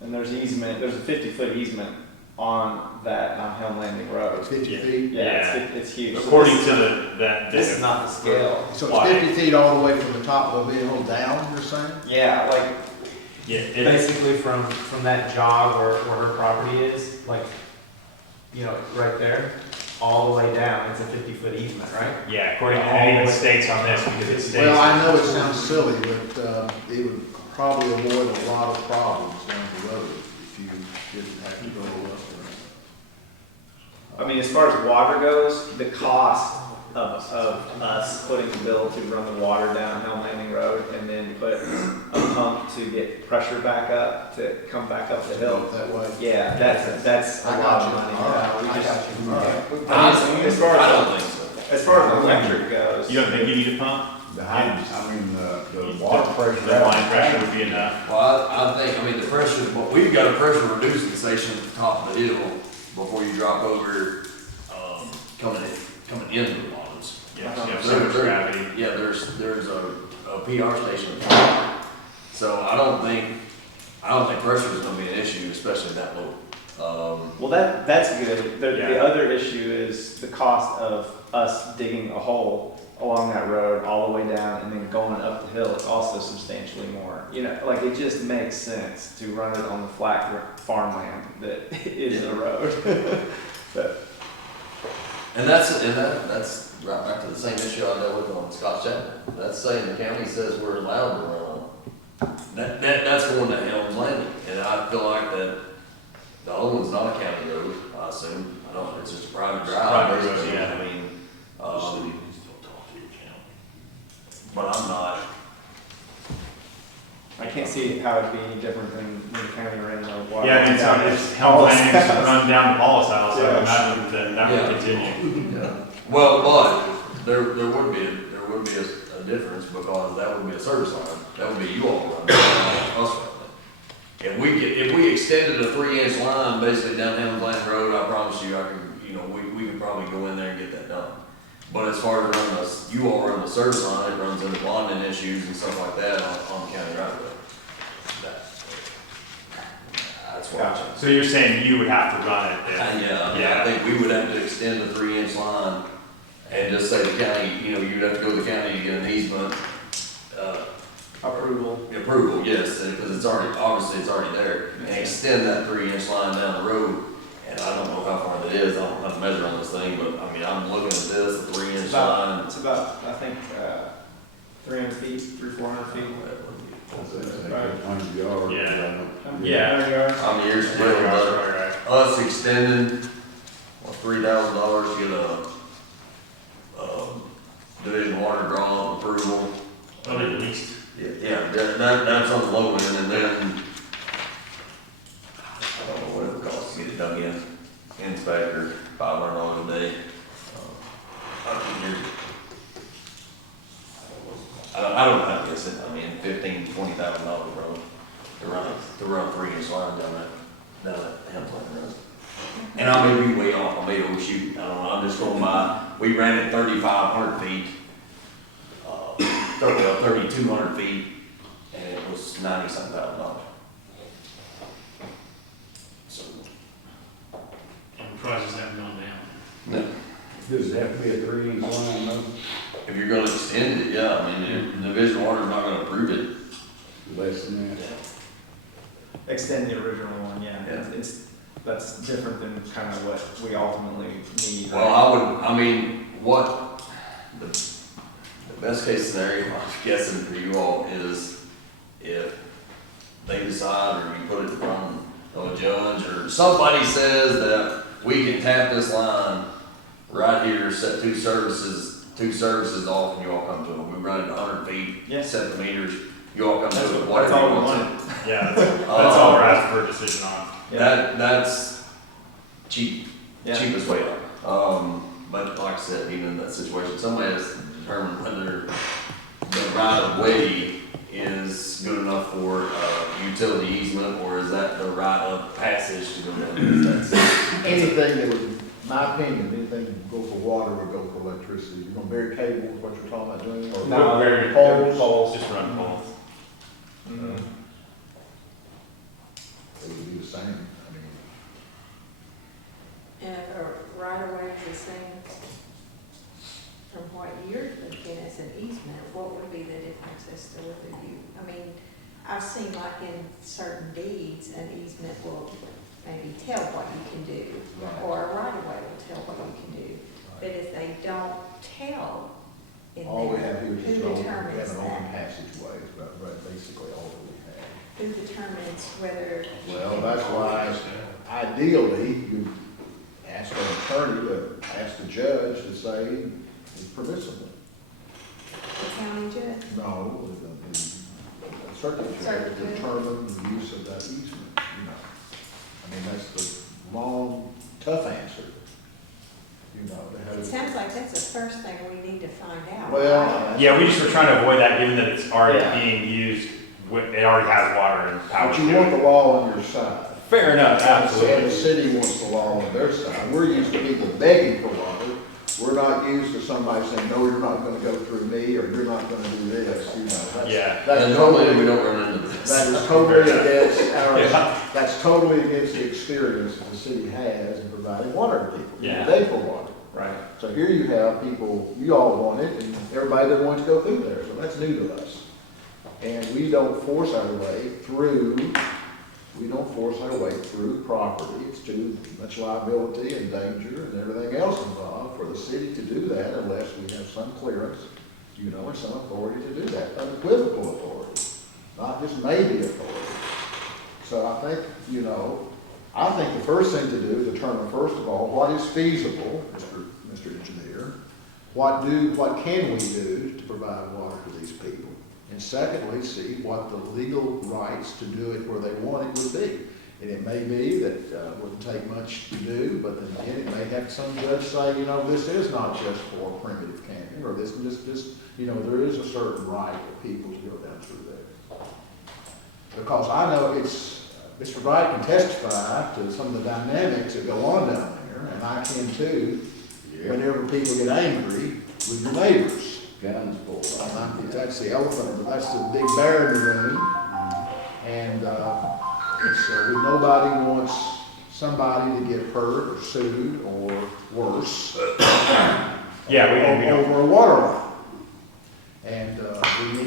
And there's a 50-foot easement on that Helm Landing Road. 50 feet? Yeah, it's huge. So According this- to This is not the scale. So it's 50 feet all the way from the top of the hill down, you're saying? Yeah, like, Basically from that jog where her property is, like, right there, all the way down, it's a 50-foot easement, right? Yeah, according to, and it even states on this, because it states. Well, I know it sounds silly, but it would probably avoid a lot of problems down the road if you didn't have to go up there. I mean, as far as water goes, the cost of us footing the bill to run the water down Helm Landing Road and then put a pump to get pressure back up, to come back up the hill. That way. Yeah, that's a I lot got of you. money. All right, We I just- got you. All right. As far I as, don't think so. as far as electric goes. You don't think you need a pump? The water pressure. The line pressure would be enough. Well, I think, the pressure, we've got a pressure reducing station at the top of the hill before you drop over, coming into the ponds. Yeah, There- surface there- gravity. Yeah, there's a PR station. at the top. So I don't think pressure is gonna be an issue, especially that low. Well, that's good. The Yeah. other issue is the cost of us digging a hole along that road all the way down and then going up the hill is also substantially more. Like it just makes sense to run it on the flat farmland that is a road. But And that's right back to the same issue I dealt with on Scotts Chapel. That's saying the county says we're allowed to run on. That's going to Helms Landing, and I feel like that the other one's not a county road, I assume. I don't, it's just a private drive. Private road, basically. yeah. I mean, but I'm not, see how it'd be any different than when the county ran the water. Yeah, and so it's Helms Landing's run down to Paul's house, I would imagine that that would continue. Yeah. Well, but there would be a difference because that would be a service line. That would be you all running, us running. If we extended a 3-inch line basically down Hamilton Lane Road, I promise you, we could probably go in there and get that done. But as far as running you all run the service line, it runs into bonding issues and stuff like that on county right away. That's why. Gotcha. So you're saying you would have to run it if? Yeah, I think we would have to extend the 3-inch line and just say the county, you'd have to go to the county to get an easement. Approval, yes, because it's already there. And extend that 3-inch line down the road. And I don't know how far that is, I don't have to measure on this thing, but I mean, I'm looking at this, the 3-inch line. It's about, I think, 300 feet, 400 feet. 100 yards. Yeah. 100 yards. I mean, you're still, us extending, $3,000 to get division water draw approval. At least. Yeah, that's on the low end, and then, I don't know what it would cost to get it dug in, inspector, $500 a day. I don't know how to guess it, I mean, $15,000 to $20,000 to run a 3-inch line down that Hamilton Road. And I may be way off, I may overshoot, I don't know, I'm just going by, we ran it 3,500 feet, 3,200 feet, and it was $90-something thousand. So. And prices haven't gone down. No. Does it have to be a 3-inch line though? If you're gonna extend it, yeah, I mean, the division water's not gonna approve it. Less than that. Extend the original one, yeah. Yeah. That's different than kind of what we ultimately need. Well, what the best case scenario, I'm guessing for you all, is if they decide, or you put it in front of a judge, or somebody says that we can tap this line right here, set two services off, and you all come to them. We run it 100 feet, Yes. set the meters, you all come to it, That's whatever all you we want wanted. to. Yeah, that's all we're asking for a decision on. That's cheap, Yeah. cheapest way up. But like I said, even in that situation, somebody has to determine whether the right of way is good enough for utility easement, or is that the right of passage to go down. That's Anything that would, my opinion, anything that would go for water would go for electricity. You're gonna bury cables, what you're talking about doing, or No, Very poles? Just run poles. Mhm. It would be the same. I mean, And if a right of way is the same from what you're looking as an easement, what would be the difference as to whether you, I mean, I've seen like in certain deeds, an easement will maybe tell what you can do, Right. or a right of way will tell what you can do. But if they don't tell in all we have there, here is just who an open, determines an open that? passageway, is about basically all that we have. Who determines whether you Well, can? that's why ideally, you ask an attorney to ask the judge to say it's permissible. The county judge? No, the circuit judge Circuit judge. determine the use of that easement, you know. I mean, that's the long, tough answer, you know. to have It sounds like that's the first thing we need to find out. Well, right? Yeah, we just were trying to avoid that, given that it's already Yeah. being used, it already has water and power but to you want it. the law on your side. Fair enough, And the absolutely. city wants the law on their side. We're used to people begging for water. We're not used to somebody saying, no, you're not gonna go through me, or you're not gonna do this, you know. That's- Yeah. That's And normally totally, we don't run into this. that is totally against our, Yeah. that's totally against the experience that the city has in providing water to people. Yeah. They pay for water. Right. So here you have people, you all want it, and everybody doesn't want to go through there, so that's new to us. And we don't force our way through property. It's too much liability and danger and everything else involved for the city to do that unless we have some clearance, you know, and some authority to do that, unequivocal authority, not just maybe authority. So I think, you know, I think the first thing to do is determine, first of all, what is feasible, Mr. Engineer? What can we do to provide water to these people? And secondly, see what the legal rights to do it where they want it would be. And it may be that it wouldn't take much to do, but then again, it may have some judge say, you know, this is not just for primitive camping, or this, you know, there is a certain right for people to go down through there. Because I know Mr. Wright can testify to some of the dynamics that go on down there, and I can too, whenever people get angry with your neighbors. Guns pulled. That's the elephant, that's the big bear in the room. And nobody wants somebody to get hurt or sued or worse. Over a water line. And we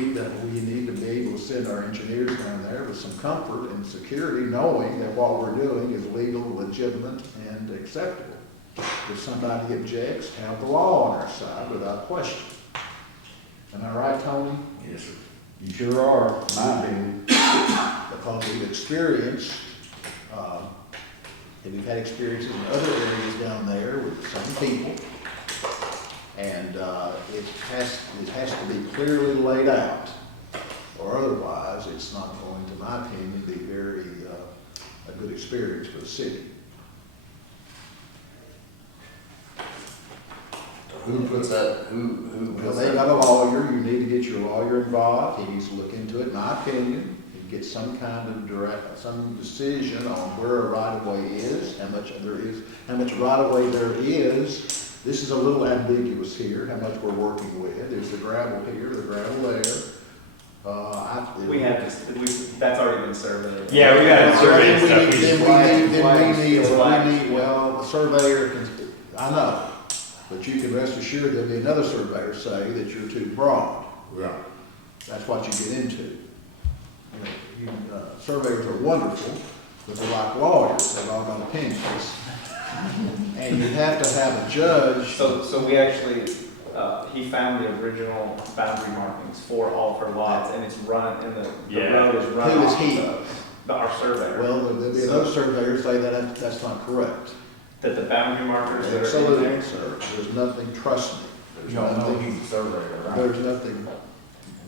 need to be able to send our engineers down there with some comfort and security, knowing that what we're doing is legal, legitimate, and acceptable. If somebody objects, have the law on our side without question. Am I right, Tony? Yes, sir. You sure are, in my opinion. Because we've experienced, and we've had experiences in other areas down there with some people, and it has to be clearly laid out, or otherwise it's not going, to my opinion, be very a good experience for the city. Who puts that, who Well, puts they that? got a lawyer, you need to get your lawyer involved, he needs to look into it, in my opinion, and get some kind of some decision on where a right-of-way is, how much right-of-way there is. This is a little ambiguous here, how much we're working with, there's the gravel here, the gravel there. We have to, that's already been surveyed. Yeah, we got survey and stuff. We need, well, the surveyor can, I know, but you can rest assured there'll be another surveyor say that you're too broad. Right. That's what you get into. Surveyors are wonderful, but they're like lawyers, they've all got opinions. And you have to have a judge. So we actually, he found the original boundary markings for all of her lots, and it's run, and the road is run. Who is off he? Our surveyor. Well, there'll be another surveyor say that that's not correct. That the boundary markers that are in Absolutely, there. sir. There's nothing, trust me. There's You don't know nothing, he's a surveyor, right? there's nothing,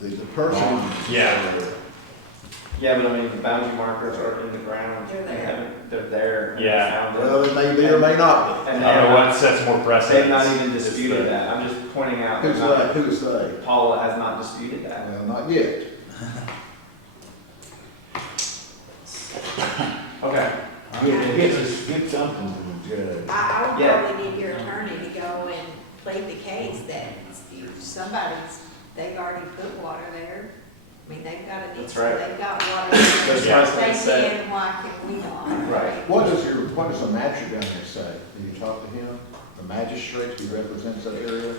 the person. Yeah. Yeah, but I mean, the boundary markers are in the ground. They're there. They haven't- They're there. and they Yeah. found it. Well, it may be or may not be. And I don't know they what sets more precedent. they've not even disputed that. I'm just pointing out. Who's that they? Who's they? Paula has not disputed that. Well, not yet. Okay. Get something to the judge. I would Yeah. probably need your attorney to go and plead the case that they've already put water there. I mean, they've got That's right. they've got water. There's They precedent set. can, why can we not? Right. What does the magistrate down there say? Did you talk to him? The magistrate who represents that area?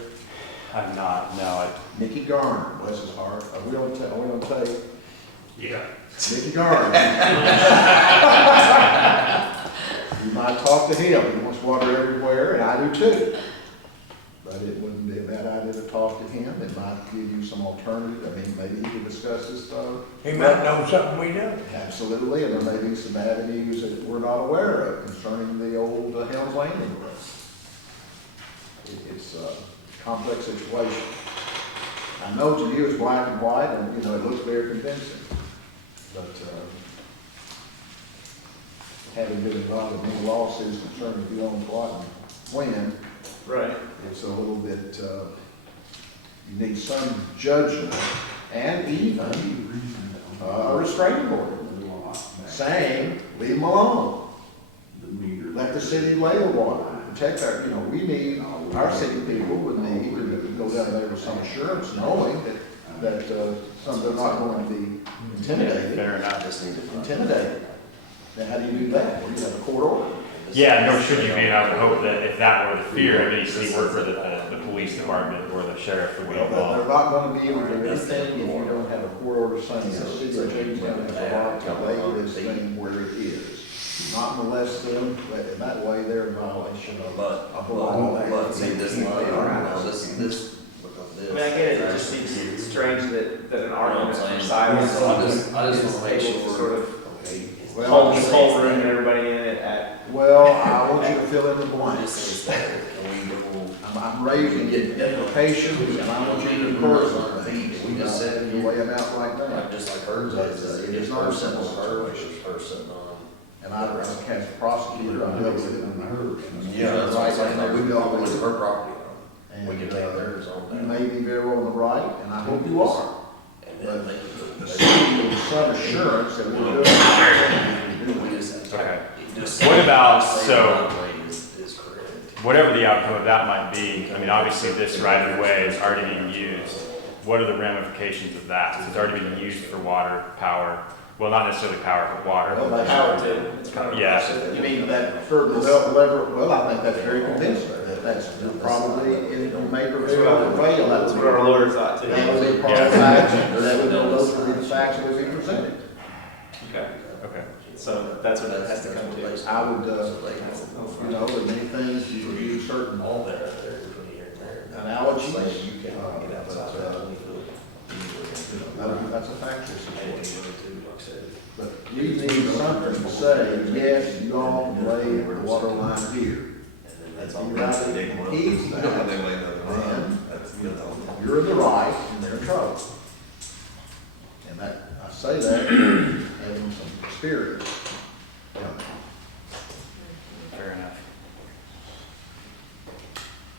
I'm not, no, Nicky Garner, bless his heart. We don't take yeah. Nicky Garner. You might talk to him. He wants water everywhere, and I do too. But it wouldn't be a bad idea to talk to him. It might give you some alternative. I mean, maybe he could discuss this stuff. He might know something we don't. Absolutely, and there may be some avenues that we're not aware of concerning the old Helms Landing Road. It's a complex situation. I know to you it's black and white, and you know it looks very convincing. But having been involved in many lawsuits concerning who owns what and when, Right. it's a little bit. You need some judgment and even a restraining order saying, leave them alone. Let the city lay the water, protect our, we need, our city people would need to go down there with some assurance, knowing that they're not going to be intimidated. Fair enough. Intimidated. Then how do you do that? Well, you have a court order. Yeah, nor should you be, and I would hope that if that were the fear, any city worker, that the police department or the sheriff would be Well, they're involved. not going to be able to do anything if you don't have a court order saying the city of Jamestown has a right to lay this thing where it is. Not molest them, but in that way, they're in violation of a law. See, this, this, I mean, I get it, it just seems strange that an argument for silence. I just want to make sure. Sort of Well, whole room and everybody in it at. Well, I want you to fill in the blanks. I'm raising implications, and I want you to encourage them. We just said, You lay them out like that. just like hers is. It is not a simple situation. situation. Person on. And I, as a prosecutor, I dealt with it on hers. Yeah, that's right, right, and we we know know it's it's her property. And, We can take theirs on You down. may be very well on the right, and I hope you are. And then they can. Some assurance that we're doing what We just. Okay. Just. What about, saying so- that way is correct. Whatever the outcome of that might be, I mean, obviously this right of way is already being used. What are the ramifications of that? It's already being used for water, power, well, not necessarily power, but water. Power too. It's kind of. Yeah. You mean that certain level, well, I think that's very convincing, that's probably in maybe very well fail. That's what our lawyers thought too. That would be part of the facts, or that would know those would be the facts that would be presented. Okay, Okay. so that's what it has to come to. I would, you know, with many things, you would use certain All there, there, between here and there. analogies. You can get outside but, that 20 foot. That's a factual situation. But you need something to say, yes, you all lay the water line here. That's If all. you rather keep that, then you're in the right and they're in trouble. And that, I say that having some experience. Fair enough.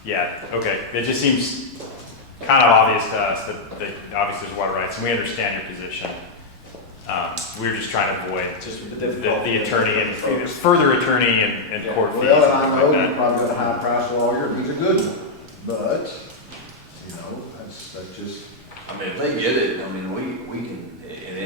Yeah, okay. It just seems kind of obvious to us that obviously there's water rights, and we understand your position. We're just trying to avoid Just with the attorney and further attorney and court fees. Well, and I and know things like you've probably got a high price lawyer, and he's a good one, but, you know, that's just, I mean, if they get it, I mean, we can, and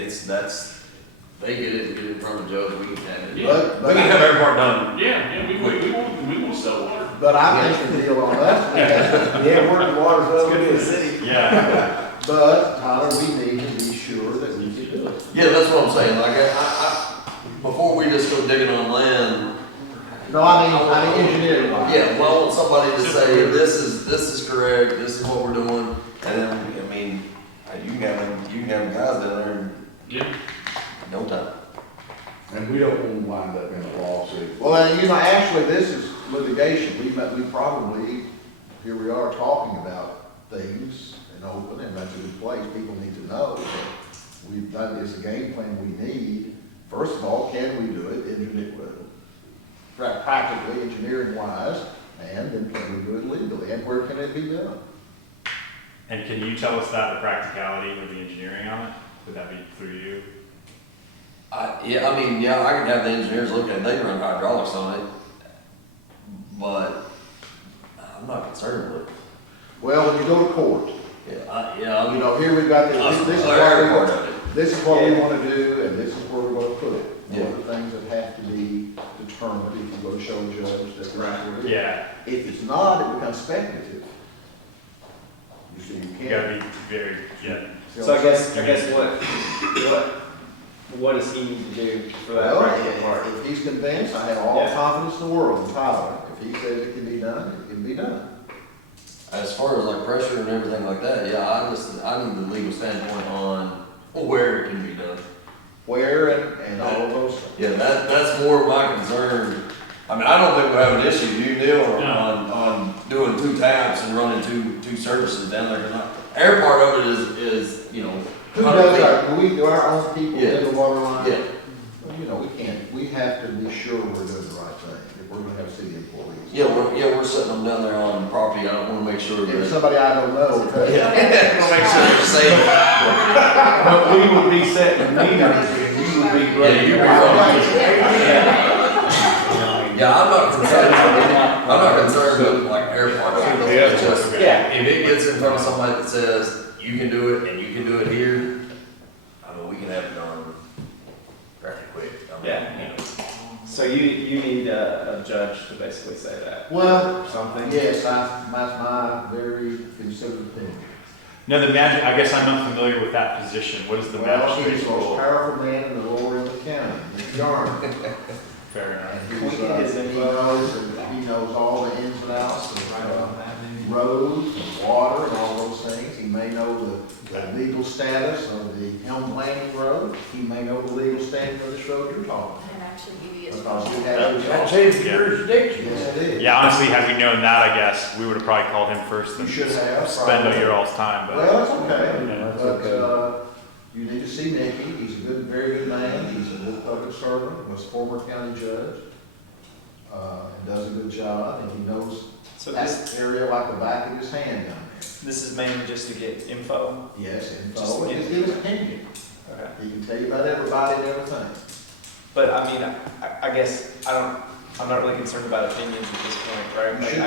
they get it, get it in front of the judge, we can have it. but, We can have every part done. Yeah, we want to sell water. but I think the deal on us, Yeah, we're the water's over in the city. Yeah. but Tyler, we need to be sure that we can do it. Yeah, that's what I'm saying, like, before we just go digging on land, No, I mean engineering. yeah, well, I want somebody to say, this is correct, this is what we're doing, and then, I mean, you can have guys down there in Yeah. no time. And we don't want to wind up in a lawsuit. Well, and you know, actually, this is litigation. We probably, here we are talking about things in open, and that's a good place. People need to know that we've done this, a game plan we need. First of all, can we do it practically, engineering wise, and then can we do it legally, and where can it be done? And can you tell us that, the practicality of the engineering on it? Would that be through you? I can have the engineers look at it, they can run hydraulics on it, but I'm not concerned with it. Well, when you go to court, you know, here we've got this is what we want to do, and this is where we're going to put it. Yeah. One of the things that have to be determined if you go to show a judge that that's what it is. Yeah. If it's not, it becomes speculative. You see, you You can't. gotta be very, yeah. So I guess what does he need to do for that Well, practical part? if he's convinced, I have all Yeah. confidence in the world in Tyler. If he says it can be done, it can be done. As far as like pressure and everything like that, yeah, I need the legal standpoint on where it can be done. Where and all of those things. Yeah, that's more of my concern. I mean, I don't think we'll have an issue, you, Neil, on doing 2 taps and running two services down there. 'Cause our part of it is, you know. Who does do we do our own people Yeah. do the water line? Yeah. Well, you know, we have to be sure we're doing the right thing, if we're gonna have city employees. Yeah, we're setting them down there on property, I wanna make sure If that. somebody I don't know, Yeah, I wanna make sure they're safe. But we would be setting meters, and you would be Yeah, you'd be running. Yeah, I'm not concerned with like air part. It's just, Yeah. if it gets in front of somebody that says, you can do it and you can do it here, I mean, we can have it done pretty quick. I mean, Yeah. you know. So you need a judge to basically say that. well, Something. yes, that's my very considered opinion. No, the magic, I guess I'm not familiar with that position. What is the Well, he's magistrate's the most role? powerful man in the lower end of the county, Mr. Yarn. Fair enough. He knows all the ins and outs of roads, and water, and all those things. He may know the legal status of the Elm Landing Road. He may know the legal standing of this road you're talking about. that should be as Because well. we had those. That's his Yeah. jurisdiction. Yes, it is. Yeah, honestly, had we known that, I guess, we would have probably called him first You and should have. spend probably. your all's time, but. Well, it's okay, Yeah, that's but, okay. you need to see Nicky, he's a good, very good man, he's a good public servant, was former county judge, and does a good job, and he knows So that this, area like the back of his hand down this is mainly just to get info. there. Yes, and Just so, to and get- give his opinion, Okay. he can tell you about everybody and everything. But I mean, I guess I'm not really concerned about opinions at this point, right? You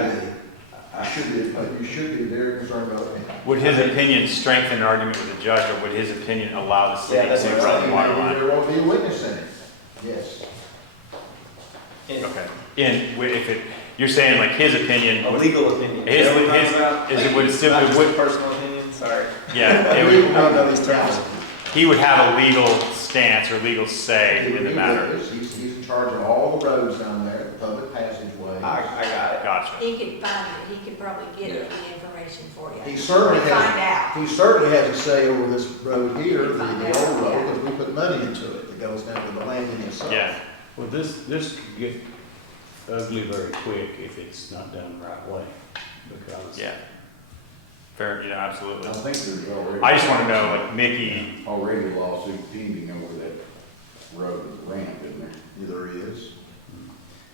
Like, should be, you should be very concerned about opinion. Would his opinion strengthen an argument with the judge, or would his opinion allow the city Yeah, that's to what I'm run saying. the water line? There won't be a witness in it, yes. Okay. If it, you're saying like his opinion, A legal opinion. His- Is that what we're his- talking about? is it would still- Not it just would- a personal opinion, sorry. yeah, it I would, don't know these terms. he would have a legal stance or legal say in the matter. He's in charge of all the roads down there, the public passageways. I got it. Gotcha. He could find it, he could probably get the information for you. He certainly Find out. has, he certainly has a say over this road here, the old road, because we put money into it, that goes down to the landing itself. Yeah. Well, this could get ugly very quick if it's not done the right way, because. Yeah. Fair, yeah, absolutely. I think there's already. I just want to know, like, Mickey, Already a lawsuit pending over that road ramp, isn't there? Yeah, there is.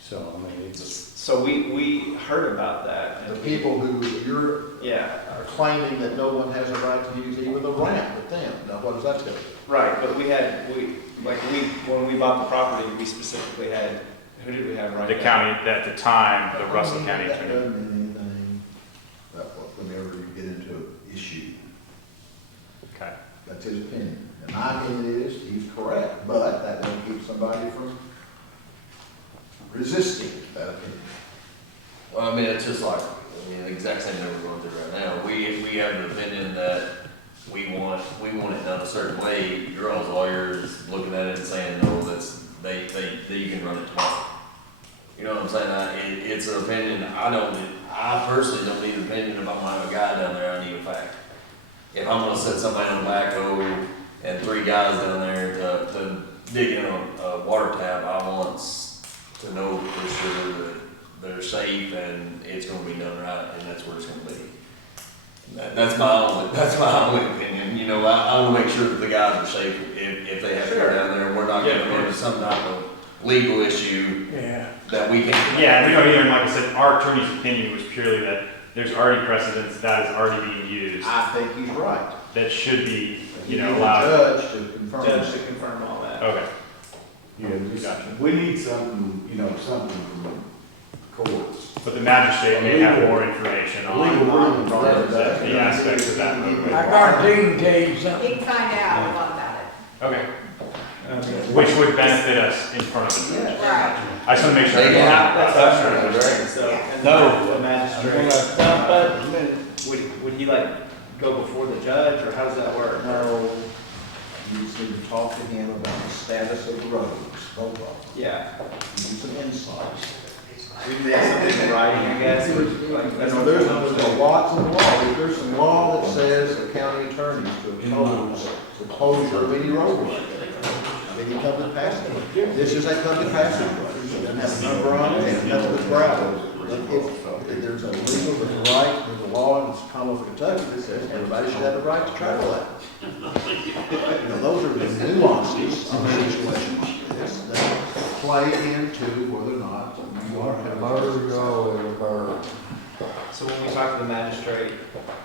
So, I mean, it's, So we heard about that. The people who you're Yeah, are claiming that no one has a right to use even the ramp but them. Now, what does that tell you? right, but when we bought the property, we specifically had, who did we have right the now? county, at the time, the Russell County That attorney. doesn't mean anything, whenever you get into an issue. Okay. That's his opinion. And my opinion is, he's correct, but that doesn't keep somebody from resisting that opinion. Well, I mean, it's just like, the exact same thing we're going through right now. We have an opinion that we want it done a certain way. Your all's lawyer is looking at it and saying, no, that you can run it tomorrow. You know what I'm saying? It's an opinion, I personally don't need an opinion if I'm gonna have a guy down there, I need a fact. If I'm gonna set somebody on the backhoe and 3 guys down there to dig in a water tap, I want to know for sure that they're safe and it's gonna be done right, and that's where it's gonna be. That's my only opinion, you know, I wanna make sure that the guys are safe if they have to go down there, we're not Yeah, gonna into some type of legal issue Yeah. that we can. Yeah, we don't either, and like I said, our attorney's opinion was purely that there's already precedence that is already being used, I think he's right. that should be, You you know, need the allowed. judge to confirm. Judge to confirm all that. Okay. Yeah, just, we need something, something from the courts. But the magistrate may have more information on Legal ruling for that. the aspects of that roadway. I guarantee you, tell you He something. can find out a lot about it. Okay. Which would benefit us in front of the judge. Right. I just want to make sure. I They don't have That's that. what I'm trying to understand, so. and No. The I'm magistrate, gonna stop that in a minute. would he like go before the judge, or how does that work? No, you just need to talk to him about the status of the roads, both of them. Yeah, Give him some insights. we can have something in writing, I guess, or like, that's. There's lots of law, there's some law that says the county attorneys to close your mini roadway. Mini public passage. This is a public passage road. It doesn't have a number on it, and nothing but gravel. If there's a legal, there's a right, there's a law in the Commonwealth of Kentucky that says everybody should have the right to travel that. Those are the nuances of a situation like this that play into whether or not you are. So when we talk to the magistrate,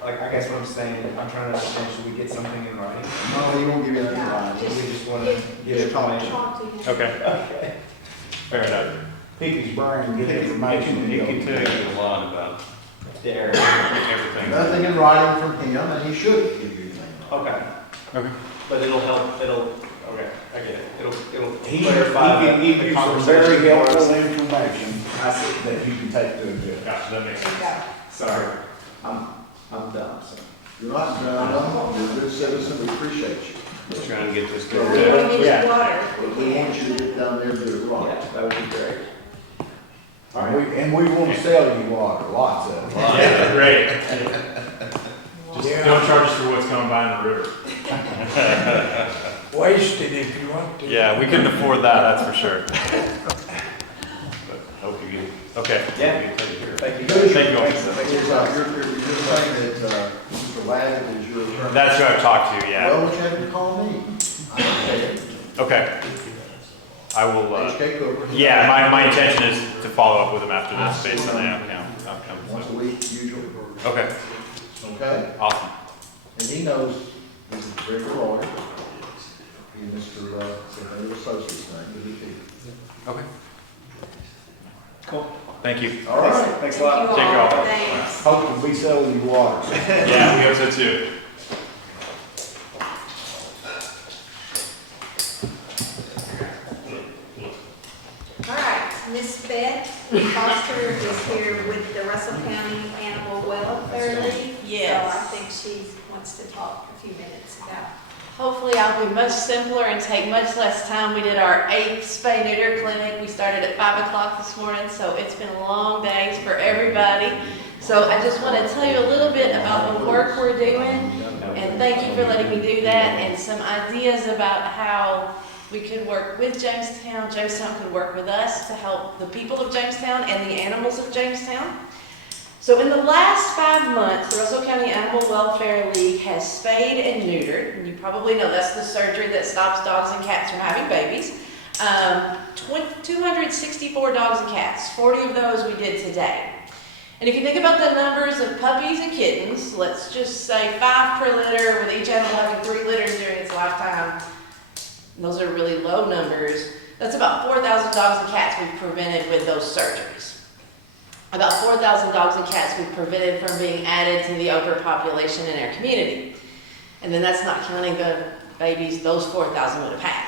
like, I guess what I'm saying, I'm trying to understand, should we get something in writing? No, he won't give you anything We right. just want to get Just talk to information. Talk to him. Okay, Okay. fair enough. Pick his brain, get information. It can tell you a lot about There. everything. Nothing in writing from him, and he should give you anything. Okay. Okay. But it'll help, okay, I get it. It'll He clarify can give the you some conversation very for us. helpful information I see. that you can take to a judge. Gotcha, that makes sense. Yeah. Sorry. I'm dumb, so. You're not, you're a good citizen, we appreciate you. Trying to get this We good. want to Yeah. use water. But we want you to get down there and do it Yeah, right. that would be great. And we want to sell you water, lots of it. Yeah, great. Just Yeah. don't charge us for what's going by in the river. wasted if you want to. Yeah, we couldn't afford that, that's for sure. But hope you get, okay. Yeah. Thank you. Thank you all. You're saying that, Mr. Ladd is your attorney? That's who I've talked to, yeah. Well, what you have to call me. Okay. I will, HK Cooper. yeah, my intention is to follow up with him after this based on the outcome. Once a week, usually. Okay, Okay? awesome. And he knows he's a very good lawyer. He and Mr. Their associate's name, Okay. Cool. Thank you. All right. Thanks a lot. Take care all. Thanks. Hope to be selling you water. Yeah, we hope so too. All right, Miss Beth Foster is here with the Russell County Animal Welfare League. Yes. So I think she wants to talk a few minutes about. Hopefully I'll be much simpler and take much less time. We did our 8th spay neuter clinic. We started at 5 o'clock this morning, so it's been long days for everybody. So I just want to tell you a little bit about the work we're doing, and thank you for letting me do that, and some ideas about how we could work with Jamestown. Jamestown could work with us to help the people of Jamestown and the animals of Jamestown. So in the last 5 months, the Russell County Animal Welfare League has spayed and neutered, and you probably know that's the surgery that stops dogs and cats from having babies. 264 dogs and cats, 40 of those we did today. And if you think about the numbers of puppies and kittens, let's just say 5 per litter, with each animal having 3 litters during its lifetime, those are really low numbers. That's about 4,000 dogs and cats we've prevented with those surgeries. About 4,000 dogs and cats we've prevented from being added to the overpopulation in our community. And then that's not counting the babies those 4,000 would have had.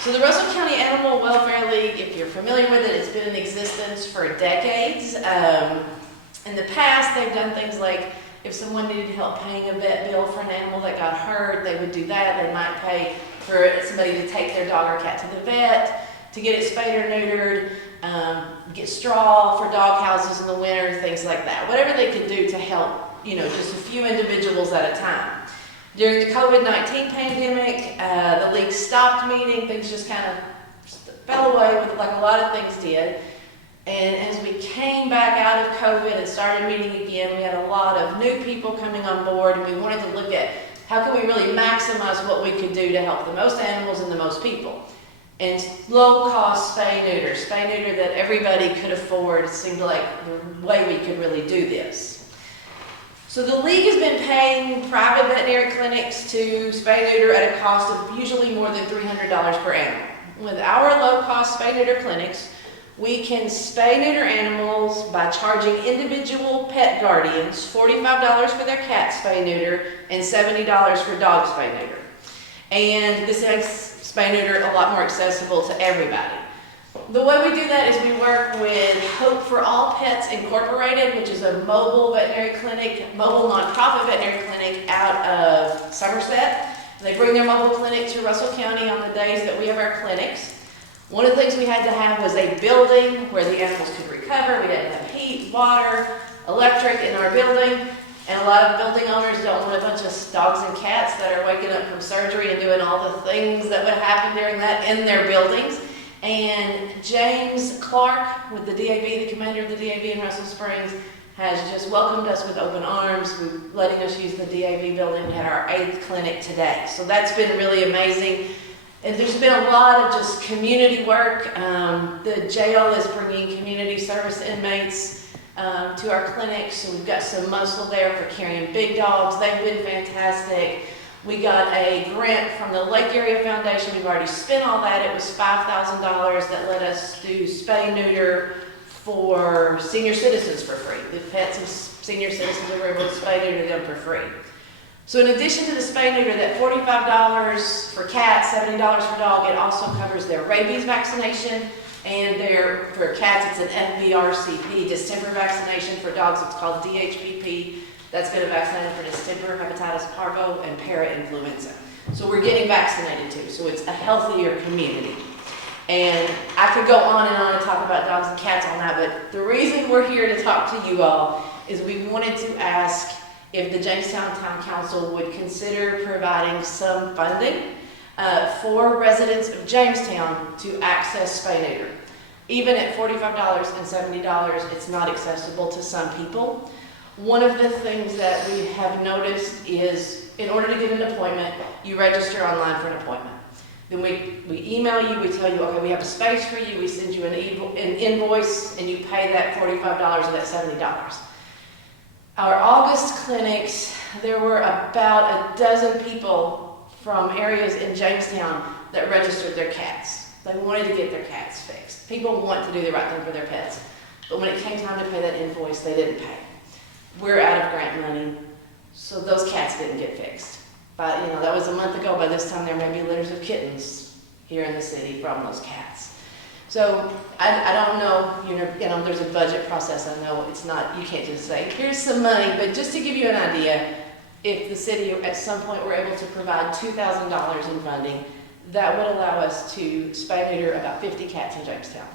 So the Russell County Animal Welfare League, if you're familiar with it, it's been in existence for decades. In the past, they've done things like if someone needed help paying a vet bill for an animal that got hurt, they would do that. They might pay for somebody to take their dog or cat to the vet, to get it spayed or neutered, get straw for dog houses in the winter, things like that. Whatever they could do to help, just a few individuals at a time. During the COVID-19 pandemic, the league stopped meeting. Things just kind of fell away, like a lot of things did. And as we came back out of COVID and started meeting again, we had a lot of new people coming on board, and we wanted to look at how can we really maximize what we could do to help the most animals and the most people. And low-cost spay-neuter that everybody could afford seemed like the way we could really do this. So the league has been paying private veterinary clinics to spay-neuter at a cost of usually more than $300 per animal. With our low-cost spay-neuter clinics, we can spay-neuter animals by charging individual pet guardians $45 for their cat spay-neuter and $70 for dog spay-neuter. And this makes spay-neuter a lot more accessible to everybody. The way we do that is we work with Hope for All Pets Incorporated, which is a mobile nonprofit veterinary clinic out of Somerset. They bring their mobile clinic to Russell County on the days that we have our clinics. One of the things we had to have was a building where the animals could recover. We had to have heat, water, electric in our building. And a lot of building owners don't want a bunch of dogs and cats that are waking up from surgery and doing all the things that would happen during that in their buildings. And James Clark with the DAV, the commander of the DAV in Russell Springs, has just welcomed us with open arms, letting us use the DAV building. We had our 8th clinic today. So that's been really amazing. And there's been a lot of just community work. The jail is bringing community service inmates to our clinics. So we've got some muscle there for carrying big dogs. They've been fantastic. We got a grant from the Lake Area Foundation. We've already spent all that. It was $5,000 that let us do spay-neuter for senior citizens for free. The pets of senior citizens, we were able to spay-neuter them for free. So in addition to the spay-neuter, that $45 for cats, $70 for dog, it also covers their rabies vaccination, and for cats, it's an FVRCP, distemper vaccination. For dogs, it's called DHPP. That's going to vaccinate them for distemper, hepatitis parvo, and parainfluenza. So we're getting vaccinated too, so it's a healthier community. And I could go on and talk about dogs and cats on that, but the reason we're here to talk to you all is we wanted to ask if the Jamestown Town Council would consider providing some funding for residents of Jamestown to access spay neuter. Even at $45 and $70, it's not accessible to some people. One of the things that we have noticed is in order to get an appointment, you register online for an appointment. Then we email you, we tell you, okay, we have a space for you, we send you an invoice, and you pay that $45 or that $70. Our August clinics, there were about a dozen people from areas in Jamestown that registered their cats. They wanted to get their cats fixed. People want to do the right thing for their pets. But when it came time to pay that invoice, they didn't pay. We're out of grant money, so those cats didn't get fixed. But, that was a month ago. By this time, there may be litters of kittens here in the city from those cats. So I don't know, there's a budget process. I know it's not, you can't just say, here's some money. But just to give you an idea, if the city at some point were able to provide $2,000 in funding, that would allow us to spay neuter about 50 cats in Jamestown.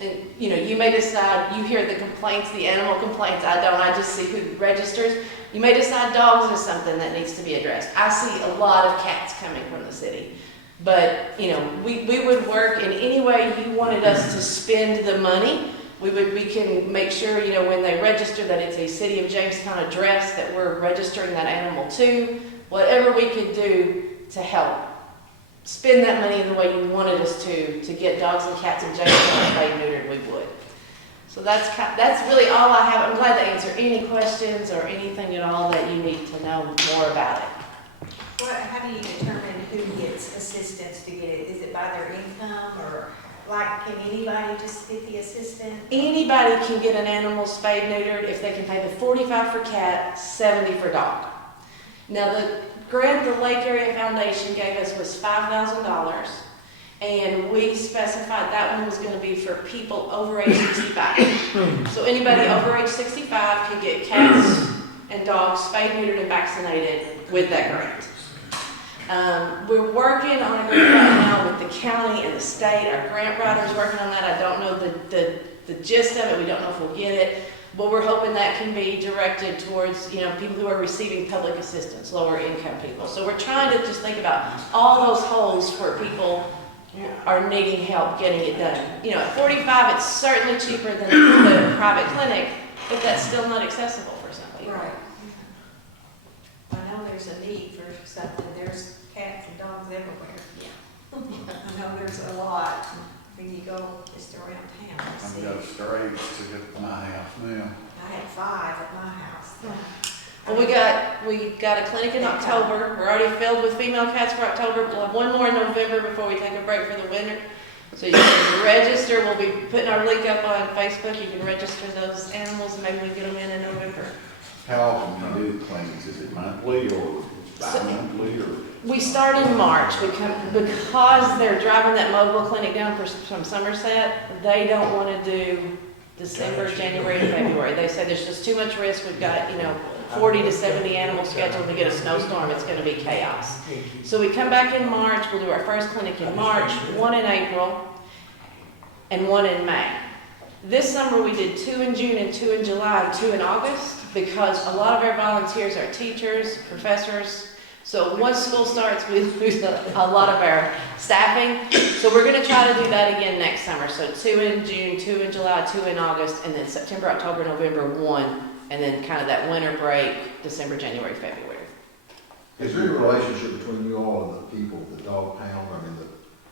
And, you may decide, you hear the complaints, the animal complaints, I don't, I just see who registers. You may decide dogs is something that needs to be addressed. I see a lot of cats coming from the city. But, we would work in any way you wanted us to spend the money. We can make sure, when they register that it's a City of Jamestown address that we're registering that animal to. Whatever we could do to help spend that money in the way you wanted us to get dogs and cats in Jamestown spayed and neutered, we would. So that's really all I have. I'm glad to answer any questions or anything at all that you need to know more about it. How do you determine who gets assistance to get it? Is it by their income, or can anybody just get the assistance? Anybody can get an animal spayed neutered if they can pay the $45 for cat, $70 for dog. Now the grant the Lake Area Foundation gave us was $5,000, and we specified that one was going to be for people over age 65. So anybody over age 65 can get cats and dogs spayed, neutered, and vaccinated with that grant. We're working on a grant right now with the county and the state. Our grant writer's working on that. I don't know the gist of it. We don't know if we'll get it. But we're hoping that can be directed towards, people who are receiving public assistance, lower income people. So we're trying to just think about all those holes where people are needing help getting it done. At $45, it's certainly cheaper than the private clinic, but that's still not accessible for some people. Right. I know there's a need for something. There's cats and dogs everywhere. Yeah. I know there's a lot when you go just around town. I've got strays to get to my house now. I had 5 at my house. Well, we got a clinic in October. We're already filled with female cats for October. We'll have one more in November before we take a break for the winter. So you can register. We'll be putting our link up on Facebook. You can register those animals, and maybe we get them in November. How often do you do the clinics? Is it monthly or bi-monthly or? We start in March. Because they're driving that mobile clinic down from Somerset, they don't want to do December, January, and February. They say there's just too much risk. We've got, 40 to 70 animals scheduled to get a snowstorm. It's going to be chaos. So we come back in March. We'll do our first clinic in March, one in April, and one in May. This summer we did 2 in June and 2 in July and 2 in August because a lot of our volunteers are teachers, professors. So once school starts, we lose a lot of our staffing. So we're going to try to do that again next summer. So 2 in June, 2 in July, 2 in August, and then September, October, November, 1. And then kind of that winter break, December, January, February. Is there a relationship between you all and the people, the dog pound,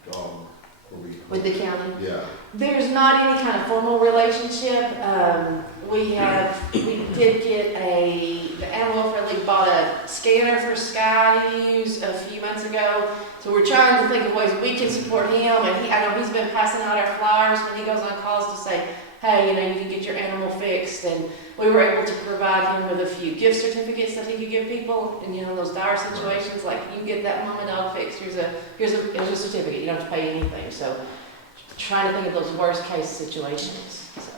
the dog? With the county? Yeah. There's not any kind of formal relationship. We did get the Animal Welfare League bought a scanner for Sky to use a few months ago. So we're trying to think of ways we can support him. And I know he's been passing out our flyers when he goes on calls to say, hey, you can get your animal fixed. And we were able to provide him with a few gift certificates that he could give people. And in those dire situations, like you get that mama dog fixed, here's a certificate. You don't have to pay anything. So trying to think of those worst case situations. So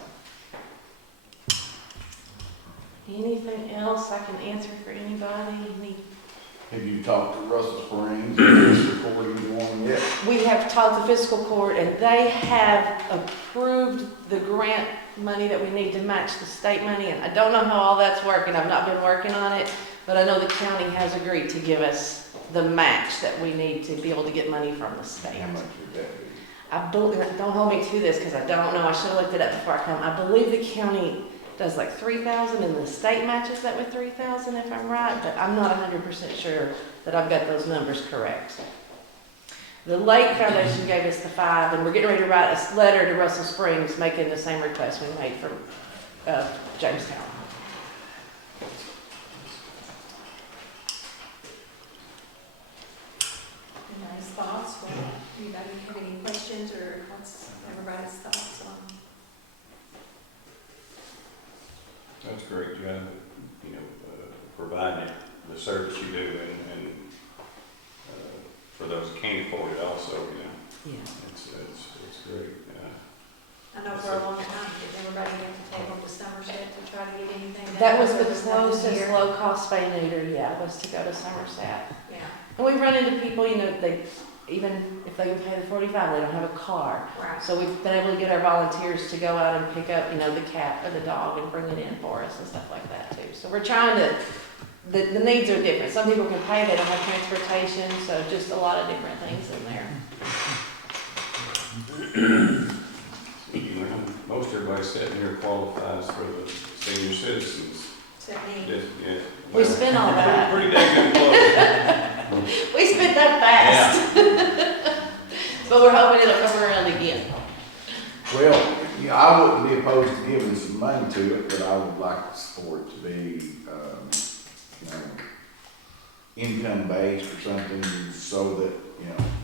anything else I can answer for anybody? Have you talked to Russell Springs or fiscal court anyone yet? We have talked to fiscal court, and they have approved the grant money that we need to match the state money. And I don't know how all that's working. I've not been working on it, but I know the county has agreed to give us the match that we need to be able to get money from the state. How much would that be? I believe, don't hold me to this because I don't know, I should have looked it up before I come. I believe the county does like 3,000 and the state matches that with 3,000 if I'm right, but I'm not 100% sure that I've got those numbers correct. The Lake Foundation gave us the 5, and we're getting ready to write a letter to Russell Springs making the same request we made from Jamestown. Nice thoughts. Well, anybody have any questions or what's everybody's thoughts on? That's a great job, providing the service you do and for those who can't afford it also, Yeah. It's great. I know for a long time, did everybody get to take on to Somerset to try to get anything done? That was the There nothing closest here. low-cost spay neuter, yeah, was to go to Somerset. Yeah, And we've run into people, they, even if they can pay the 45, they don't have a car. right. So we've been able to get our volunteers to go out and pick up, the cat or the dog and bring it in for us and stuff like that too. So we're trying to, the needs are different. Some people can pay, they don't have transportation, so just a lot of different things in there. Most everybody sitting here qualifies for the senior citizens. Except me. Yeah. We spent all that. Pretty dang good close. We spent that fast. But we're hoping it'll come around again. Well, I wouldn't be opposed to giving some money to it, but I would like for it to be, income based or something so that,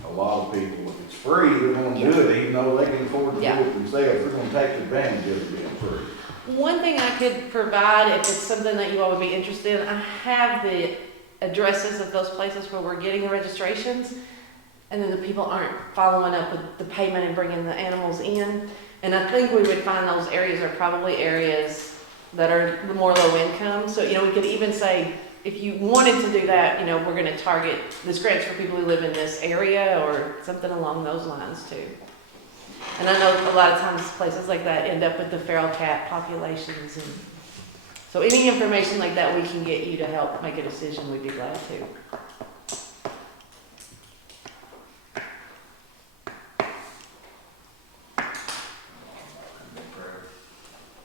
a lot of people, if it's free, they're gonna do it, even though they can afford to do Yeah. it themselves, they're gonna take advantage of it being free. One thing I could provide, if it's something that you all would be interested in, I have the addresses of those places where we're getting the registrations, and then the people aren't following up with the payment and bringing the animals in. And I think we would find those areas are probably areas that are more low income. So, we could even say, if you wanted to do that, we're gonna target this grants for people who live in this area or something along those lines too. And I know a lot of times places like that end up with the feral cat populations, and so any information like that we can get you to help make a decision, we'd be glad to.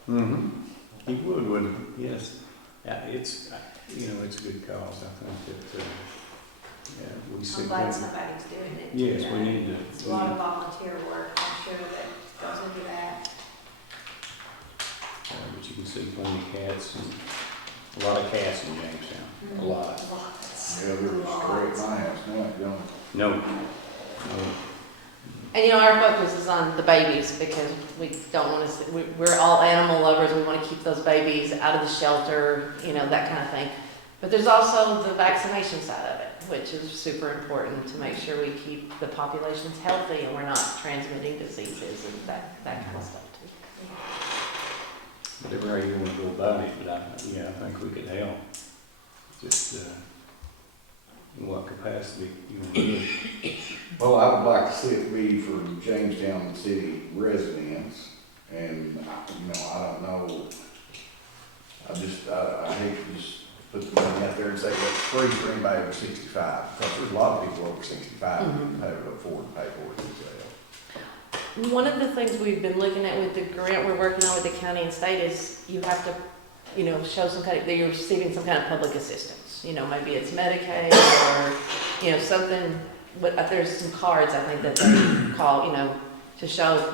Mm-hmm. He would, wouldn't he? Yes. Yeah, it's a good cause. I think that, we see. I'm glad somebody's doing it. Yes, we need to. It's a lot of volunteer work, I'm sure that goes into that. But you can see plenty of cats and a lot of cats in Jamestown. A lot. Lots. Yeah, they're straight Lots. my house now, don't No. And our focus is on the babies because we don't want to, we're all animal lovers. We want to keep those babies out of the shelter, that kind of thing. But there's also the vaccination side of it, which is super important to make sure we keep the populations healthy and we're not transmitting diseases and that kind of stuff too. Whatever way you want to go about it, but I think we could help. Just, in what capacity you want to do it. Well, I would like to see it be for Jamestown City residents, and, I don't know, I hate to just put the money out there and say that's free for anybody over 65, because there's a lot of people over 65 who can afford to pay for it themselves. One of the things we've been looking at with the grant we're working on with the county and state is you have to, show some kind of, that you're receiving some kind of public assistance. Maybe it's Medicaid or, something, but there's some cards I think that they call, to show.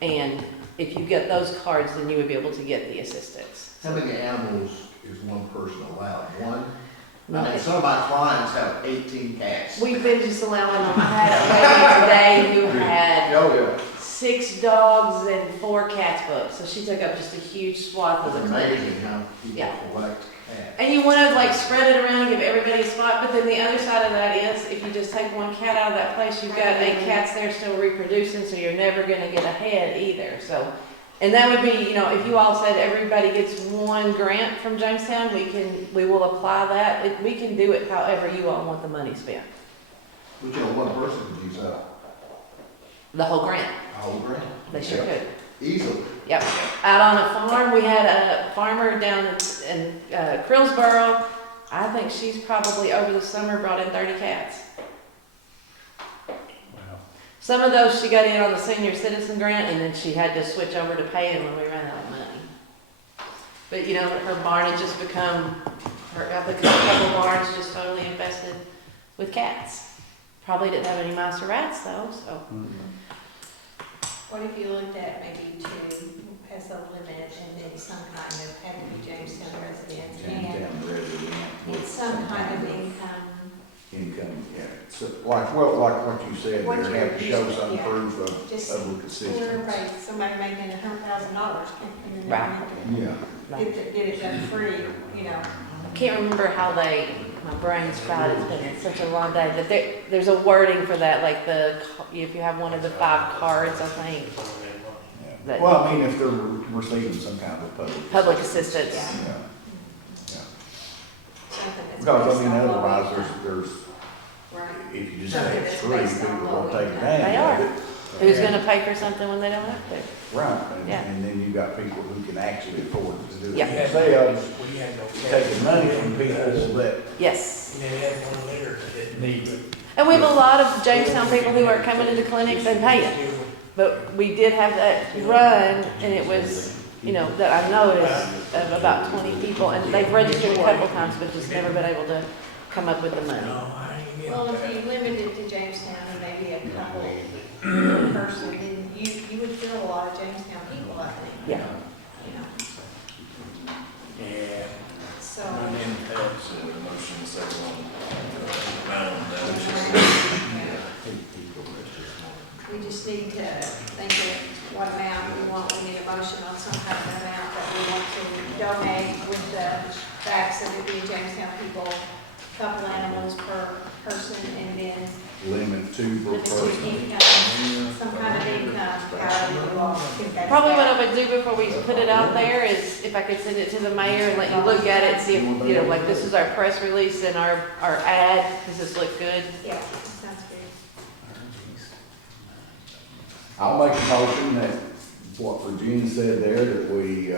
And if you get those cards, then you would be able to get the assistance. How many animals is one person allowed? One? No. I mean, some of my clients have 18 cats. We've been just allowing them. I had a lady today who had Oh, yeah. 6 dogs and 4 cats booked. So she took up just a huge swath of It's the clinic. amazing how people Yeah. collect cats. And you want to spread it around and give everybody a spot, but then the other side of that is if you just take one cat out of that place, you've got 8 cats there still reproducing, so you're never going to get ahead either. So, and that would be, if you all said everybody gets one grant from Jamestown, we will apply that. We can do it however you all want the money spent. But one person could use that The whole grant. whole grant. They sure could. Easily. Yep. Out on a farm, we had a farmer down in Krillsboro I think she's probably over the summer brought in 30 cats. Wow. Some of those she got in on the senior citizen grant, and then she had to switch over to paying when we ran out of money. But you know, her barn had just become, I think a couple barns just totally infested with cats. Probably didn't have any mice or rats though, so. What if you looked at maybe two as a limit and then some kind of, had to be Jamestown residents and Jamestown resident. it's some kind of income. Income, yeah. So, like what you said, What they have to show you're- some yeah. proof of Just consistency. Everybody, somebody making $100,000 can come in Right. and Yeah. get it done free, you know. I can't remember how my brain's fried, it's been such a long day, but there's a wording for that, like if you have one of the 5 cards, I think. Yeah. That- Well, I mean, if they're receiving some kind of Public assistance. Yeah. Yeah. Yeah. Something that's Because, I based mean, on low otherwise, income. there's, Right. if you just Something have that's three, based on people low will take income. advantage They of are. it. Who's gonna pay for something when they don't have to? Right, Yeah. and then you've got people who can actually afford to do it Yeah. themselves, taking money from people that, Yes. And then had one later that need it. And we have a lot of Jamestown people who are coming into clinics and paying. But we did have that run, and it was, you know, that I noticed of about 20 people, and they've registered a couple times, but just never been able to come up with the money. No, I ain't getting Well, if that. you limited it to Jamestown and maybe a couple per person, then you would fill a lot of Jamestown people, I think. Yeah. You know, Yeah. so. And then that's a motion second on, We just need to think of what amount we want. We need a motion on some kind of amount that we want to donate with the facts of it being Jamestown people, couple animals per person, and then limit 2 per limited person. income, some kind of income, however you all think that's. Probably what best. I would do before we put it out there is if I could send it to the mayor and let you look at it, see if, you know, like this is our press release and our ad, does this look good? Yeah, sounds good. I'll make a motion that what Regina said there, that we,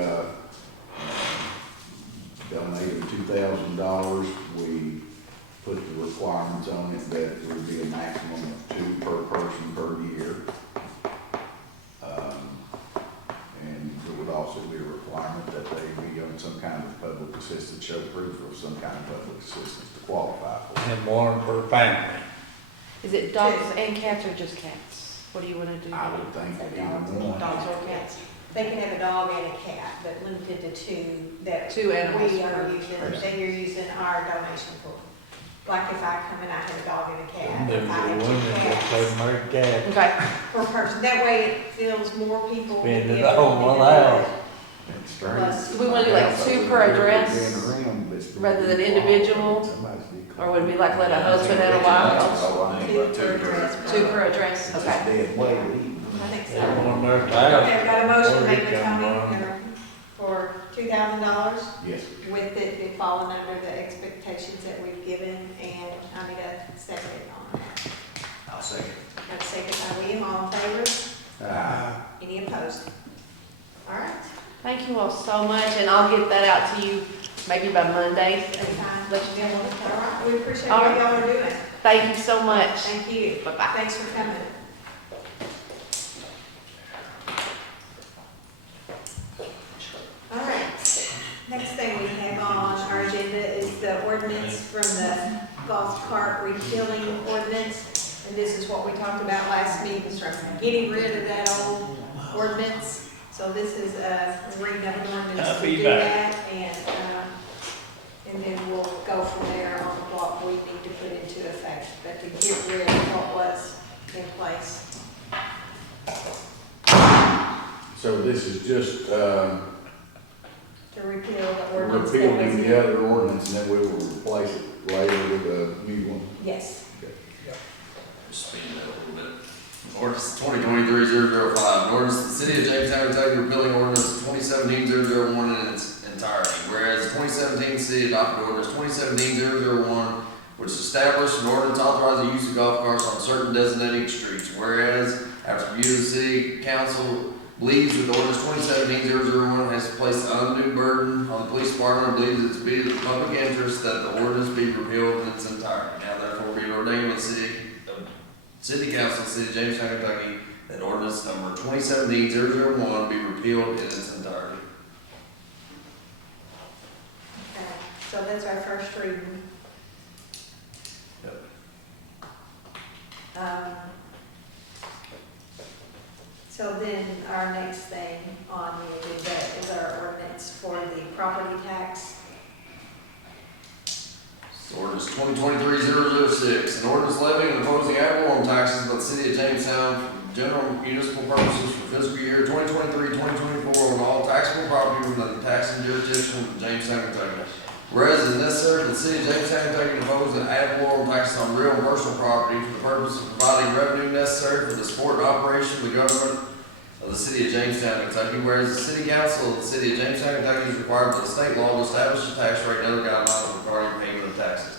donated $2,000. We put the requirements on it that it would be a maximum of 2 per person per year. And it would also be a requirement that they be on some kind of public assistance, show proof of some kind of public assistance to qualify for it. And one per family. Is it dogs and cats or just cats? What do you want to do? I would think that either one. Dogs or cats? They can have a dog and a cat, but limited to 2 that. 2 animals We per are using, that you're using our donation for. Like if I come and I have a dog and a cat, And if there's I a have woman 2 that cats plays American Cat. Okay. per person, that way it feels more people. Spend it able to all in one do house. it. That's strange. Plus- Do we want to do like 2 per address rather than individual? Or would we like let a husband and a wife? 2 per address. 2 per address, okay. Dead weight. I think so. One American Okay, Cat. I've got a motion Where made it by come Tony from? for $2,000 Yes. with it falling under the expectations that we've given, and I need a second on that. I'll second. Got a second by William, all in favor? Any opposed? All right. Thank you all so much, and I'll get that out to you maybe by Monday and let you know. All right, we appreciate All what right. y'all are doing. Thank you so much. Thank you. Bye-bye. Thanks for coming. All right, next thing we have on our agenda is the ordinance from the golf cart refilling ordinance. And this is what we talked about last meeting, from getting rid of that old ordinance. So this is a reading of an ordinance I'll to be do back. that, and then we'll go from there on what we need to put into effect, but to get rid of what was in place. So this is just, To repeal the ordinance that was repealing in. the other ordinance, and then we will replace it later with a new one. Yes. Speed that a little bit. Ordinance 2023-005, an ordinance of the city of Jamestown, Kentucky, repealing ordinance 2017-001 in its entirety. Whereas the 2017 city adopted ordinance 2017-001, which established an ordinance authorizing the use of golf carts on certain designated streets. Whereas after review, the city council believes that ordinance 2017-001 has placed an undue burden on the police Department believes it to be the public interest that the ordinance be repealed in its entirety. Now therefore be ordained by the City Council of the City of Jamestown, Kentucky, that ordinance number 2017-001 be repealed in its entirety. Okay, so that's our first reading. Yep. So then our next thing on the agenda is our ordinance for the property tax. Ordinance 2023-006, an ordinance levying and imposing ad valorem taxes by the City of Jamestown for general municipal purposes for fiscal year 2023-2024 on all taxable property within the taxing jurisdiction of Jamestown, Kentucky. Whereas it is necessary for the City of Jamestown, Kentucky to impose an ad valorem tax on real and personal property for the purpose of providing revenue necessary for the support and operation of the government of the City of Jamestown, Kentucky. Whereas the City Council of the City of Jamestown, Kentucky is required by the state law to establish a tax rate and other guidelines regarding payment of taxes.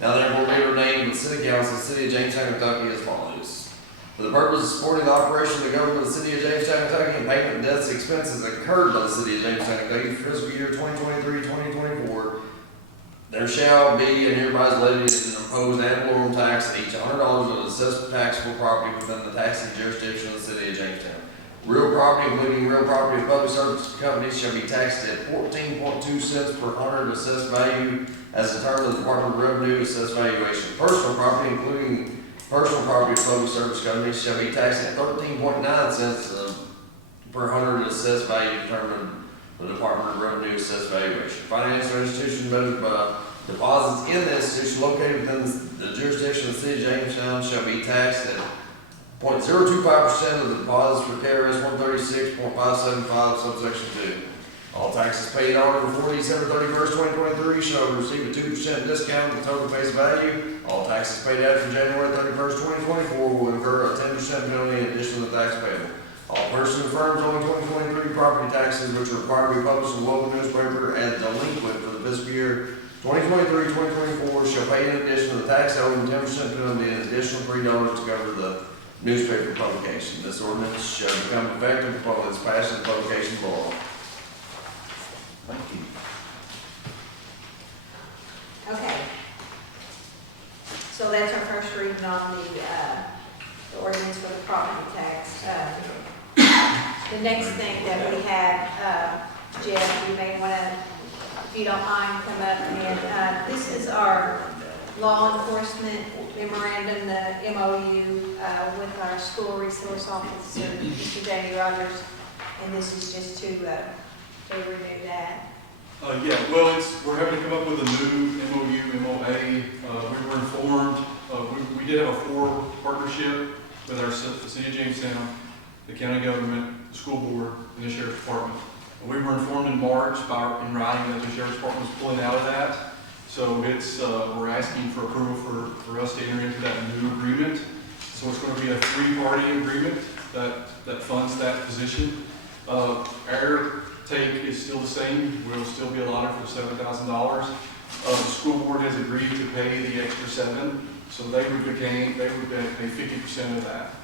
Now therefore be ordained with the City Council of the City of Jamestown, Kentucky as follows. For the purpose of supporting the operation of the government of the City of Jamestown, Kentucky, and payment of debts and expenses incurred by the City of Jamestown, Kentucky for fiscal year 2023-2024, there shall be and hereby is levied an imposed ad valorem tax at each $100 of assessed taxable property within the taxing jurisdiction of the City of Jamestown. Real property, including real property of public service companies, shall be taxed at 14.2 cents per hundred assessed value as determined in the Department of Revenue assessed valuation. Personal property, including personal property of public service companies, shall be taxed at 13.9 cents per hundred assessed value determined by the Department of Revenue assessed valuation. Financial institution measured by deposits in the institution located within the jurisdiction of the City of Jamestown shall be taxed at 0.025% of the deposits for KRS 136.575 subsection 2. All taxes paid on before December 31st, 2023 shall receive a 2% discount of the total face value. All taxes paid after January 31st, 2024 will incur a 10% penalty in addition to the tax payable. All persons and firms owing 2023 property taxes which are required to be published in the local newspaper as delinquent for the fiscal year 2023-2024 shall pay in addition to the tax owed and 10% penalty an additional $3 to cover the newspaper publication. This ordinance shall become effective upon its passing and publication of law. Thank you. Okay. So that's our first reading on the ordinance for the property tax. The next thing that we have, Jeff, you may want to, if you don't mind, come up and this is our law enforcement memorandum, the MOU with our school resource officer, Mr. Jamie Rogers, and this is just to renew that. Yeah, well, we're having to come up with a new MOU, MOA. We were informed, we did have a 4 partnership with the City of Jamestown, the county government, the school board, and the sheriff's department. And we were informed in March in writing that the sheriff's department was pulling out of that. So we're asking for approval for us to enter into that new agreement. So it's going to be a 3-party agreement that funds that position. Our take is still the same. We'll still be allotted for $7,000. The school board has agreed to pay the extra $7,000, so they would pay 50% of that.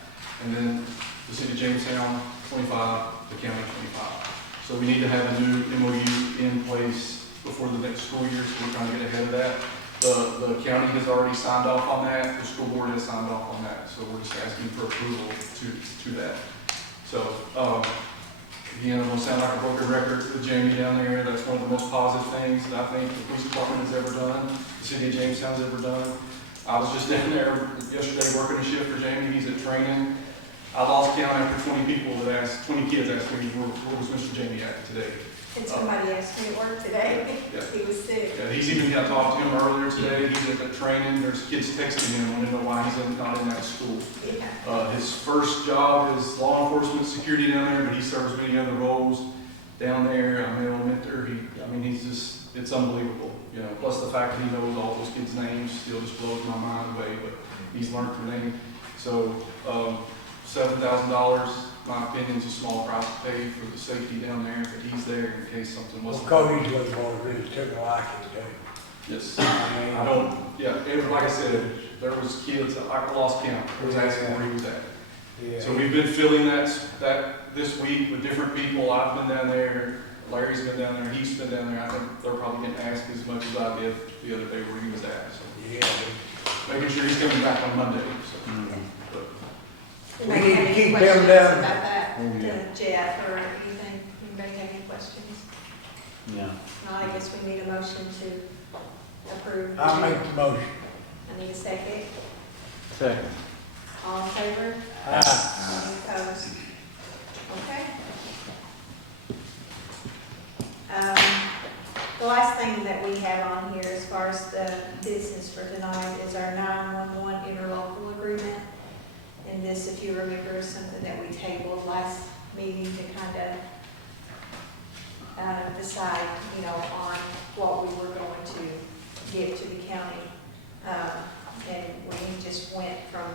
And then the City of Jamestown, 25, the county, 25. So we need to have a new MOU in place before the next school year, so we're trying to get ahead of that. The county has already signed off on that. The school board has signed off on that. So we're just asking for approval to that. So, again, I'm going to sound like a broken record with Jamie down there. That's one of the most positive things that I think the police department has ever done, the City of Jamestown's ever done. I was just down there yesterday working a shift for Jamie. He's at training. I lost count after 20 people that asked, 20 kids asked me, where was Mr. Jamie at today? And somebody asked me at work today. Yeah. He was sick. Yeah, he's even, I talked to him earlier today. He's at the training. There's kids texting him, wanting to know why he's not in that school. Yeah. His first job is law enforcement security down there, but he serves many other roles down there. I'm an mentor. He's just, it's unbelievable. You know, plus the fact that he knows all those kids' names still just blows my mind away, but he's learned their name. So, $7,000, my opinion, is a small price to pay for the safety down there, but he's there in case something wasn't. Cody's was one really took a liking to. Yes. I don't, like I said, there was kids, I lost count, I was asking where he was at. Yeah. So we've been filling that this week with different people. I've been down there Larry's been down there, he's been down there, I think they're probably getting asked as much as I did the other day where he was at, so. Yeah. Making sure he's coming back on Monday, so. But We Anybody need have to any keep questions them down. about that, Oh, yeah. to Jeff or anything? Anybody have any questions? Yeah. No, I guess we need a motion to approve. I'll make the motion. I need a second. Second. All in favor? Aye. Any opposed? Okay. The last thing that we have on here as far as the business for tonight is our 911 interlocal agreement. And this, if you remember, is something that we tabled last meeting to kind of decide, you know, on what we were going to give to the county. And we just went from,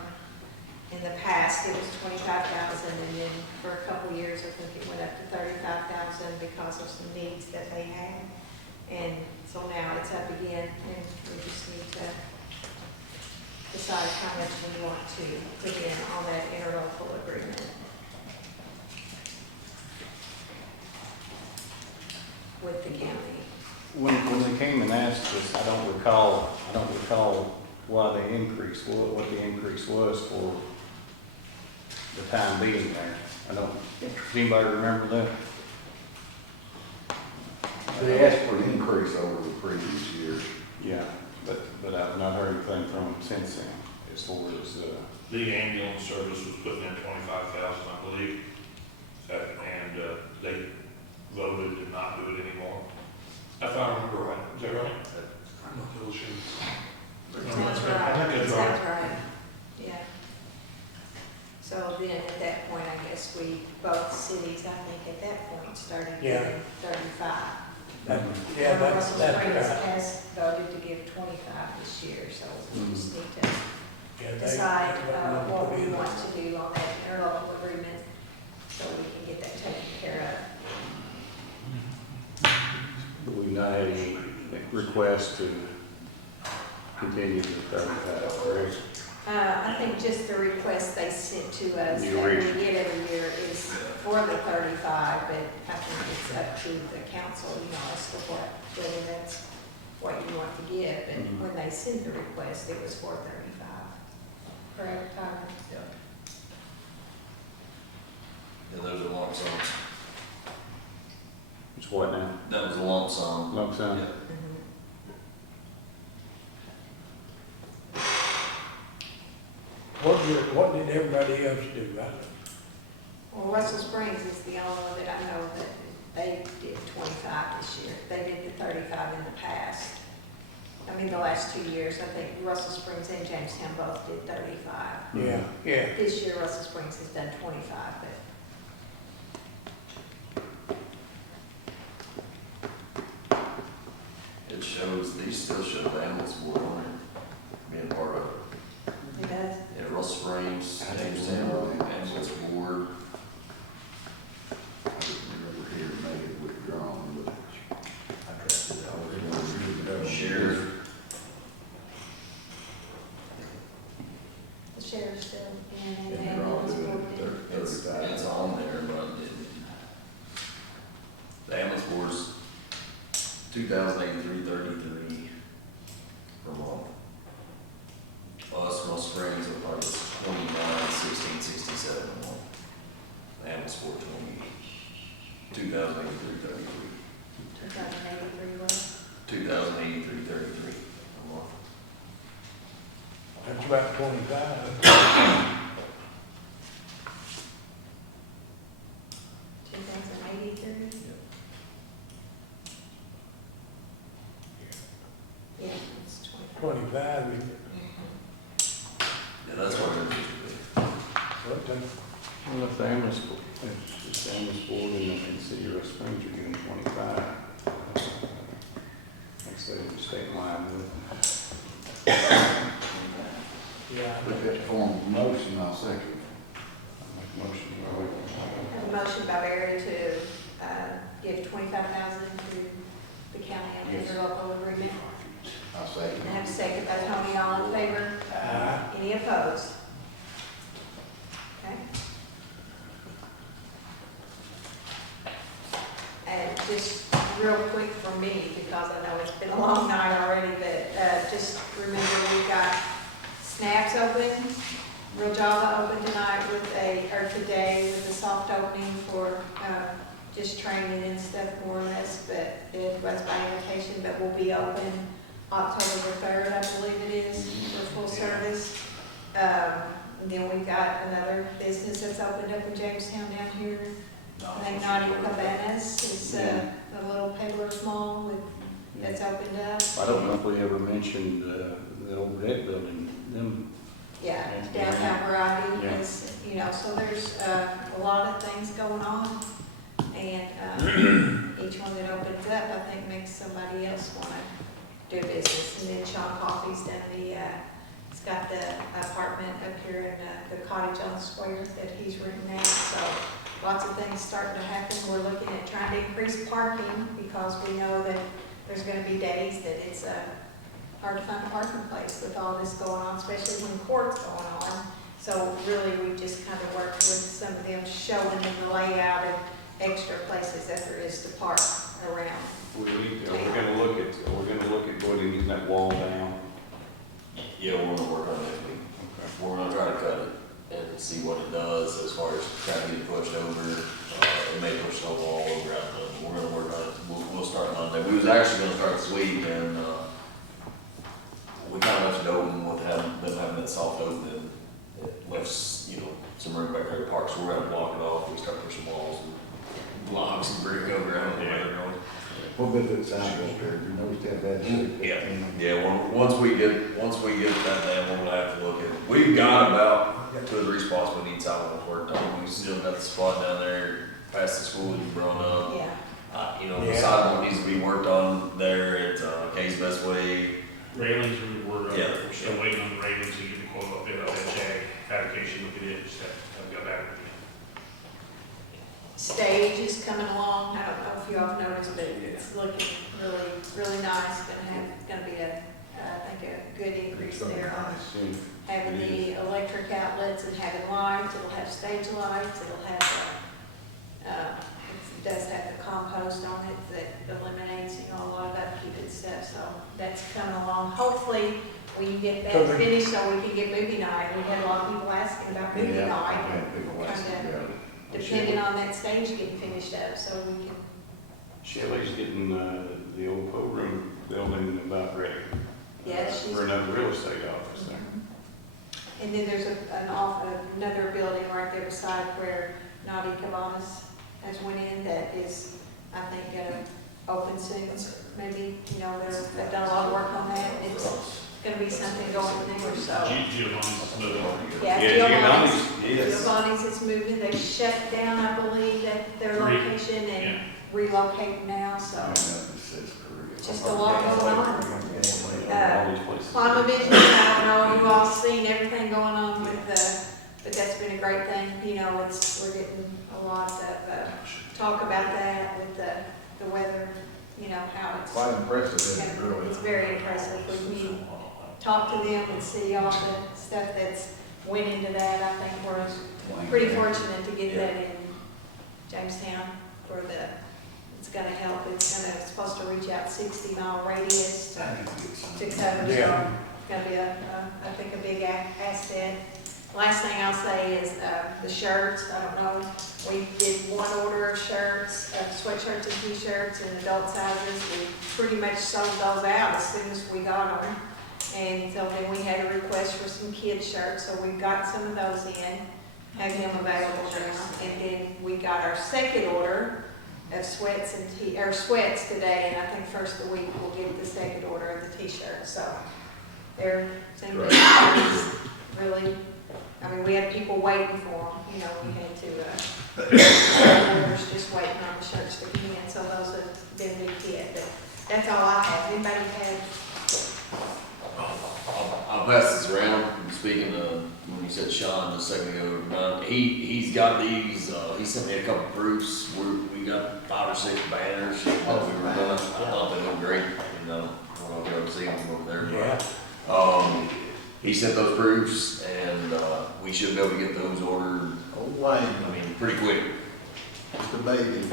in the past, it was 25,000, and then for a couple of years, I think it went up to 35,000 because of some needs that they had. And so now it's up again, and we just need to decide how much we want to put in on that interlocal agreement with the county. When they came and asked us, I don't recall why they increased, what the increase was for the time being there. Does anybody remember that? They asked for an increase over the previous years. Yeah, but I've not heard anything from them since then, as far as, The ambulance service was putting in 25,000, I believe, and they voted to not do it anymore. If I remember right, is that right? I'm not real sure. Sounds right, sounds right, yeah. So then at that point, I guess both cities, I think at that point, started giving 35. Russell Springs right. has voted to give 25 this year, so we just need to Yeah, decide what we want to do on that interlocal agreement so we can get that taken care of. we've not had any request to continue the 35, correct? I think just the request they sent to us The that we original. get every year is for the 35, but I think it's up to the council, you know, as to whether that's what you want to give. And when they sent the request, it was for 35. Correct, Tyler? And those are lump sums. It's what now? That was a lump sum. Lump sum? Yeah. What did everybody else do? Well, Russell Springs is the only one that I know that they did 25 this year. They did the 35 in the past. I mean, the last 2 years, I think Russell Springs and Jamestown both did 35. Yeah, yeah. This year, Russell Springs has done 25, but It shows, these still show the ambulance board on it, being part of it. it does. Yeah, Russell Springs, Jamestown, ambulance board. I didn't remember here to make it withdrawn, but I tracked it out. Sheriff. The sheriff's still in, and And the they're all ambulance doing board did. it, It's 35. on there, but the ambulance board's 2,083.33 per month. Us, Russell Springs, are probably 29,1667 a month. The ambulance board 2,083.33. 2083 was. 2,083.33 a month. That's about 25. 2083? Yeah, it's 25. 25, isn't it? Yeah, that's what it is. Well, if the ambulance, if the ambulance board in the city of Russell Springs are giving 25, I say the state line would. Yeah. Put that form of motion, I'll second. I'll make a motion. I have a motion by Barry to give 25,000 to the county on the Yes. interlocal agreement. I'll second. And I have a second by Tony, all in favor? Aye. Any opposed? Okay. And just real quick for me, because I know it's been a long night already, but just remember we got Snaps open, Real Java open tonight or today with a soft opening for just training and stuff more or less, but it was by invitation, but will be open October the 3rd, I believe it is, for full service. And then we've got another business that's opened up in Jamestown down here. I think Naughty Cabanas is a little peddler's mall that's opened up. I don't know if we ever mentioned the old red building, them. Yeah, downtown variety Yeah. is, so there's a lot of things going on. And each one that opens up, I think, makes somebody else want to do business. And then Sean Coffey's done he's got the apartment up here in the cottage on the square that he's renting out. So lots of things starting to happen. We're looking at trying to increase parking because we know that there's going to be days that it's hard to find a parking place with all this going on, especially when court's going on. So really, we just kind of worked with some of them, showing them the layout and extra places that there is to park around. We're gonna look at putting that wall down. Yeah, we're gonna work on that. We're gonna try to cut it and see what it does as far as trying to get it pushed over. It may push the wall over out, but we're gonna work on it. We'll start Monday. We was actually gonna start this week, and we kind of left it open with them having that soft open. It left, some room back there to park, so we're gonna block it off. We start pushing walls and blocks and brick over. I don't know where they're going. What bit of sound up there, you notice that bad? Yeah, once we get that down, we're gonna have to look at, we've got about 2 or 3 spots we need sidewalk work done. We still got the spot down there past the school that you brought up. Yeah. The sidewalk needs to be worked on there at Kay's Best Way. Railings, we're Yeah. still waiting on the railings to get the quote up there, that JAG fabrication, look at it, just have got back. Stage is coming along. I don't know if you all have noticed, but it's looking really, really nice. Gonna be I think a good increase there on having the electric outlets and having lights. It'll have stage lights. It'll have it does have the compost on it that eliminates, a lot of upkeep and stuff. So that's coming along. Hopefully we can get that finished so we can get movie night. We had a lot of people asking about movie night. Depending on that stage getting finished up, so we can. Shelley's getting the old program building about ready. Yeah, she's. For another real estate office there. And then there's another building right there beside where Naughty Cabanas has went in that is, I think, gonna open soon. Maybe, they've done a lot of work on that. It's gonna be something going there, so. Giovanni's moving. Yeah, Giovanni's is moving. They shut down, I believe, at their location and relocating now, so. Just a lot going on. Climate Vision, I don't know, you've all seen everything going on with but that's been a great thing. We're getting a lot of talk about that with the weather, how it's. Quite impressive, isn't it, really? It's very impressive. When you talk to them and see all the stuff that's went into that, I think we're pretty fortunate to get that in Jamestown for it's gonna help. It's supposed to reach out 60-mile radius to cover, so it's gonna be I think a big asset. Last thing I'll say is the shirts. I don't know, we did one order of shirts, sweatshirts and t-shirts in adult sizes. We pretty much sold those out as soon as we got them. And so then we had a request for some kids' shirts, so we've got some of those in, have them available now. And then we got our second order of sweats sweats today, and I think first of the week we'll get the second order of the t-shirts. So they're really, we had people waiting for them. We had to orders just waiting on the shirts to come in. So those have been new kit. But that's all I have. Anybody have? I'll pass this around. Speaking of when you said Sean just a second ago, he's got these. He sent me a couple proofs. We got 5 or 6 banners that we were doing. I thought they looked great. I don't know if you ever see them over there. But, he sent those proofs, and we should be able to get those ordered. Oh, Wayne. Pretty quick. The baby.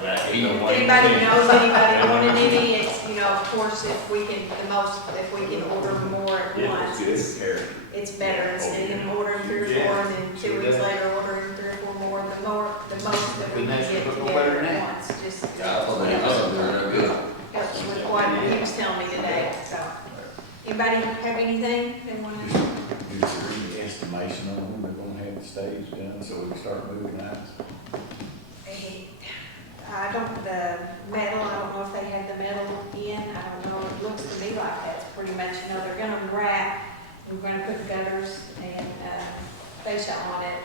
That ain't If no way. anybody knows anybody wanting any, it's, of course, if we can order more at once, it's better instead of them ordering 3 or 4 and then 2 weeks later ordering 3 or 4 more, the most that we can get together at once, just. Yeah, I thought they were good. Helps with what he was telling me today, so. Anybody have anything they want to? Just read the estimation on when they're gonna have the stage done, so we can start moving that. The metal, I don't know if they had the metal in, I don't know, it looks to me like that's pretty much, they're gonna wrap, we're gonna put gutters and, fascia on it,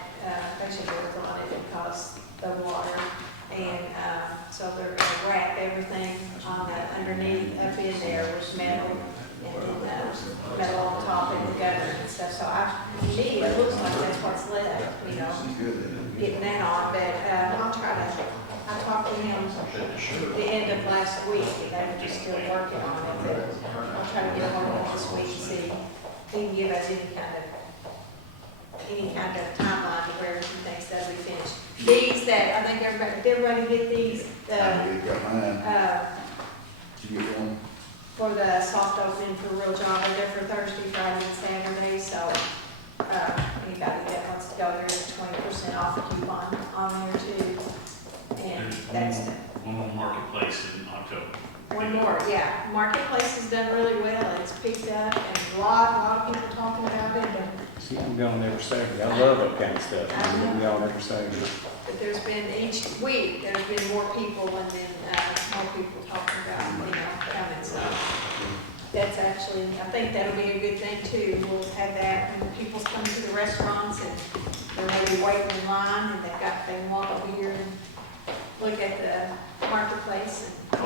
fascia boards on it because the water, and, so they're gonna wrap everything on the, underneath, up in there with metal, and then, metal on top and the gutter and stuff, so to me, it looks like that's what's left, getting that on, but, I'll try to, I talked to him the end of last week, and they were just still working on it, but I'll try to get a hold of him this week and see if he can give us any kind of timeline to where he thinks that'll be finished. These that, I think everybody get these, Did you get one? for the soft opening for Real Job, they're for Thursday, Friday, and Saturday, so, anybody that wants to go, there's a 20% off coupon on there too. And that's One more marketplace in October. one more, yeah. Marketplace has done really well. It's picked up and a lot of people talking about it. See, I'm going every Saturday. I love that kind of stuff. I'm going every Saturday. But there's been, each week, there's been more people and then, more people talking about, coming, so. That's actually, I think that'll be a good thing too. We'll have that when people's coming to the restaurants and they're maybe waiting in line and they walk over here and look at the marketplace and,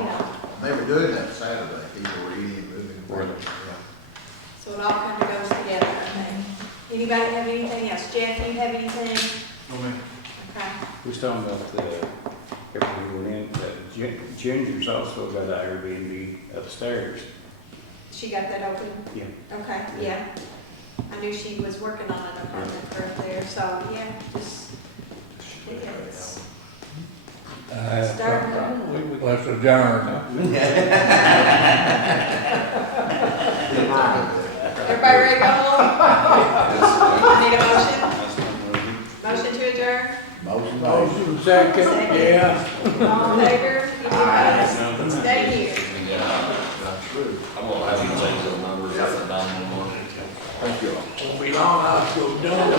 They were doing that Saturday, people were eating and moving. Yeah. So it all kind of goes together, I think. Anybody have anything else? Jeff, you have anything? No, ma'am. Okay. We was talking about the, everything we went in, that Ginger's also got an Airbnb upstairs. She got that open? Yeah. Okay, yeah. I knew she was working on an apartment for up there, so, yeah, just, it's starting. Let's adjourn. Everybody ready to go home? Need a motion? Motion to adjourn? Motion second, yeah. All in favor? Anybody? Stay here. I'm gonna have you change those numbers up and down one more. Won't be long, I'll go done.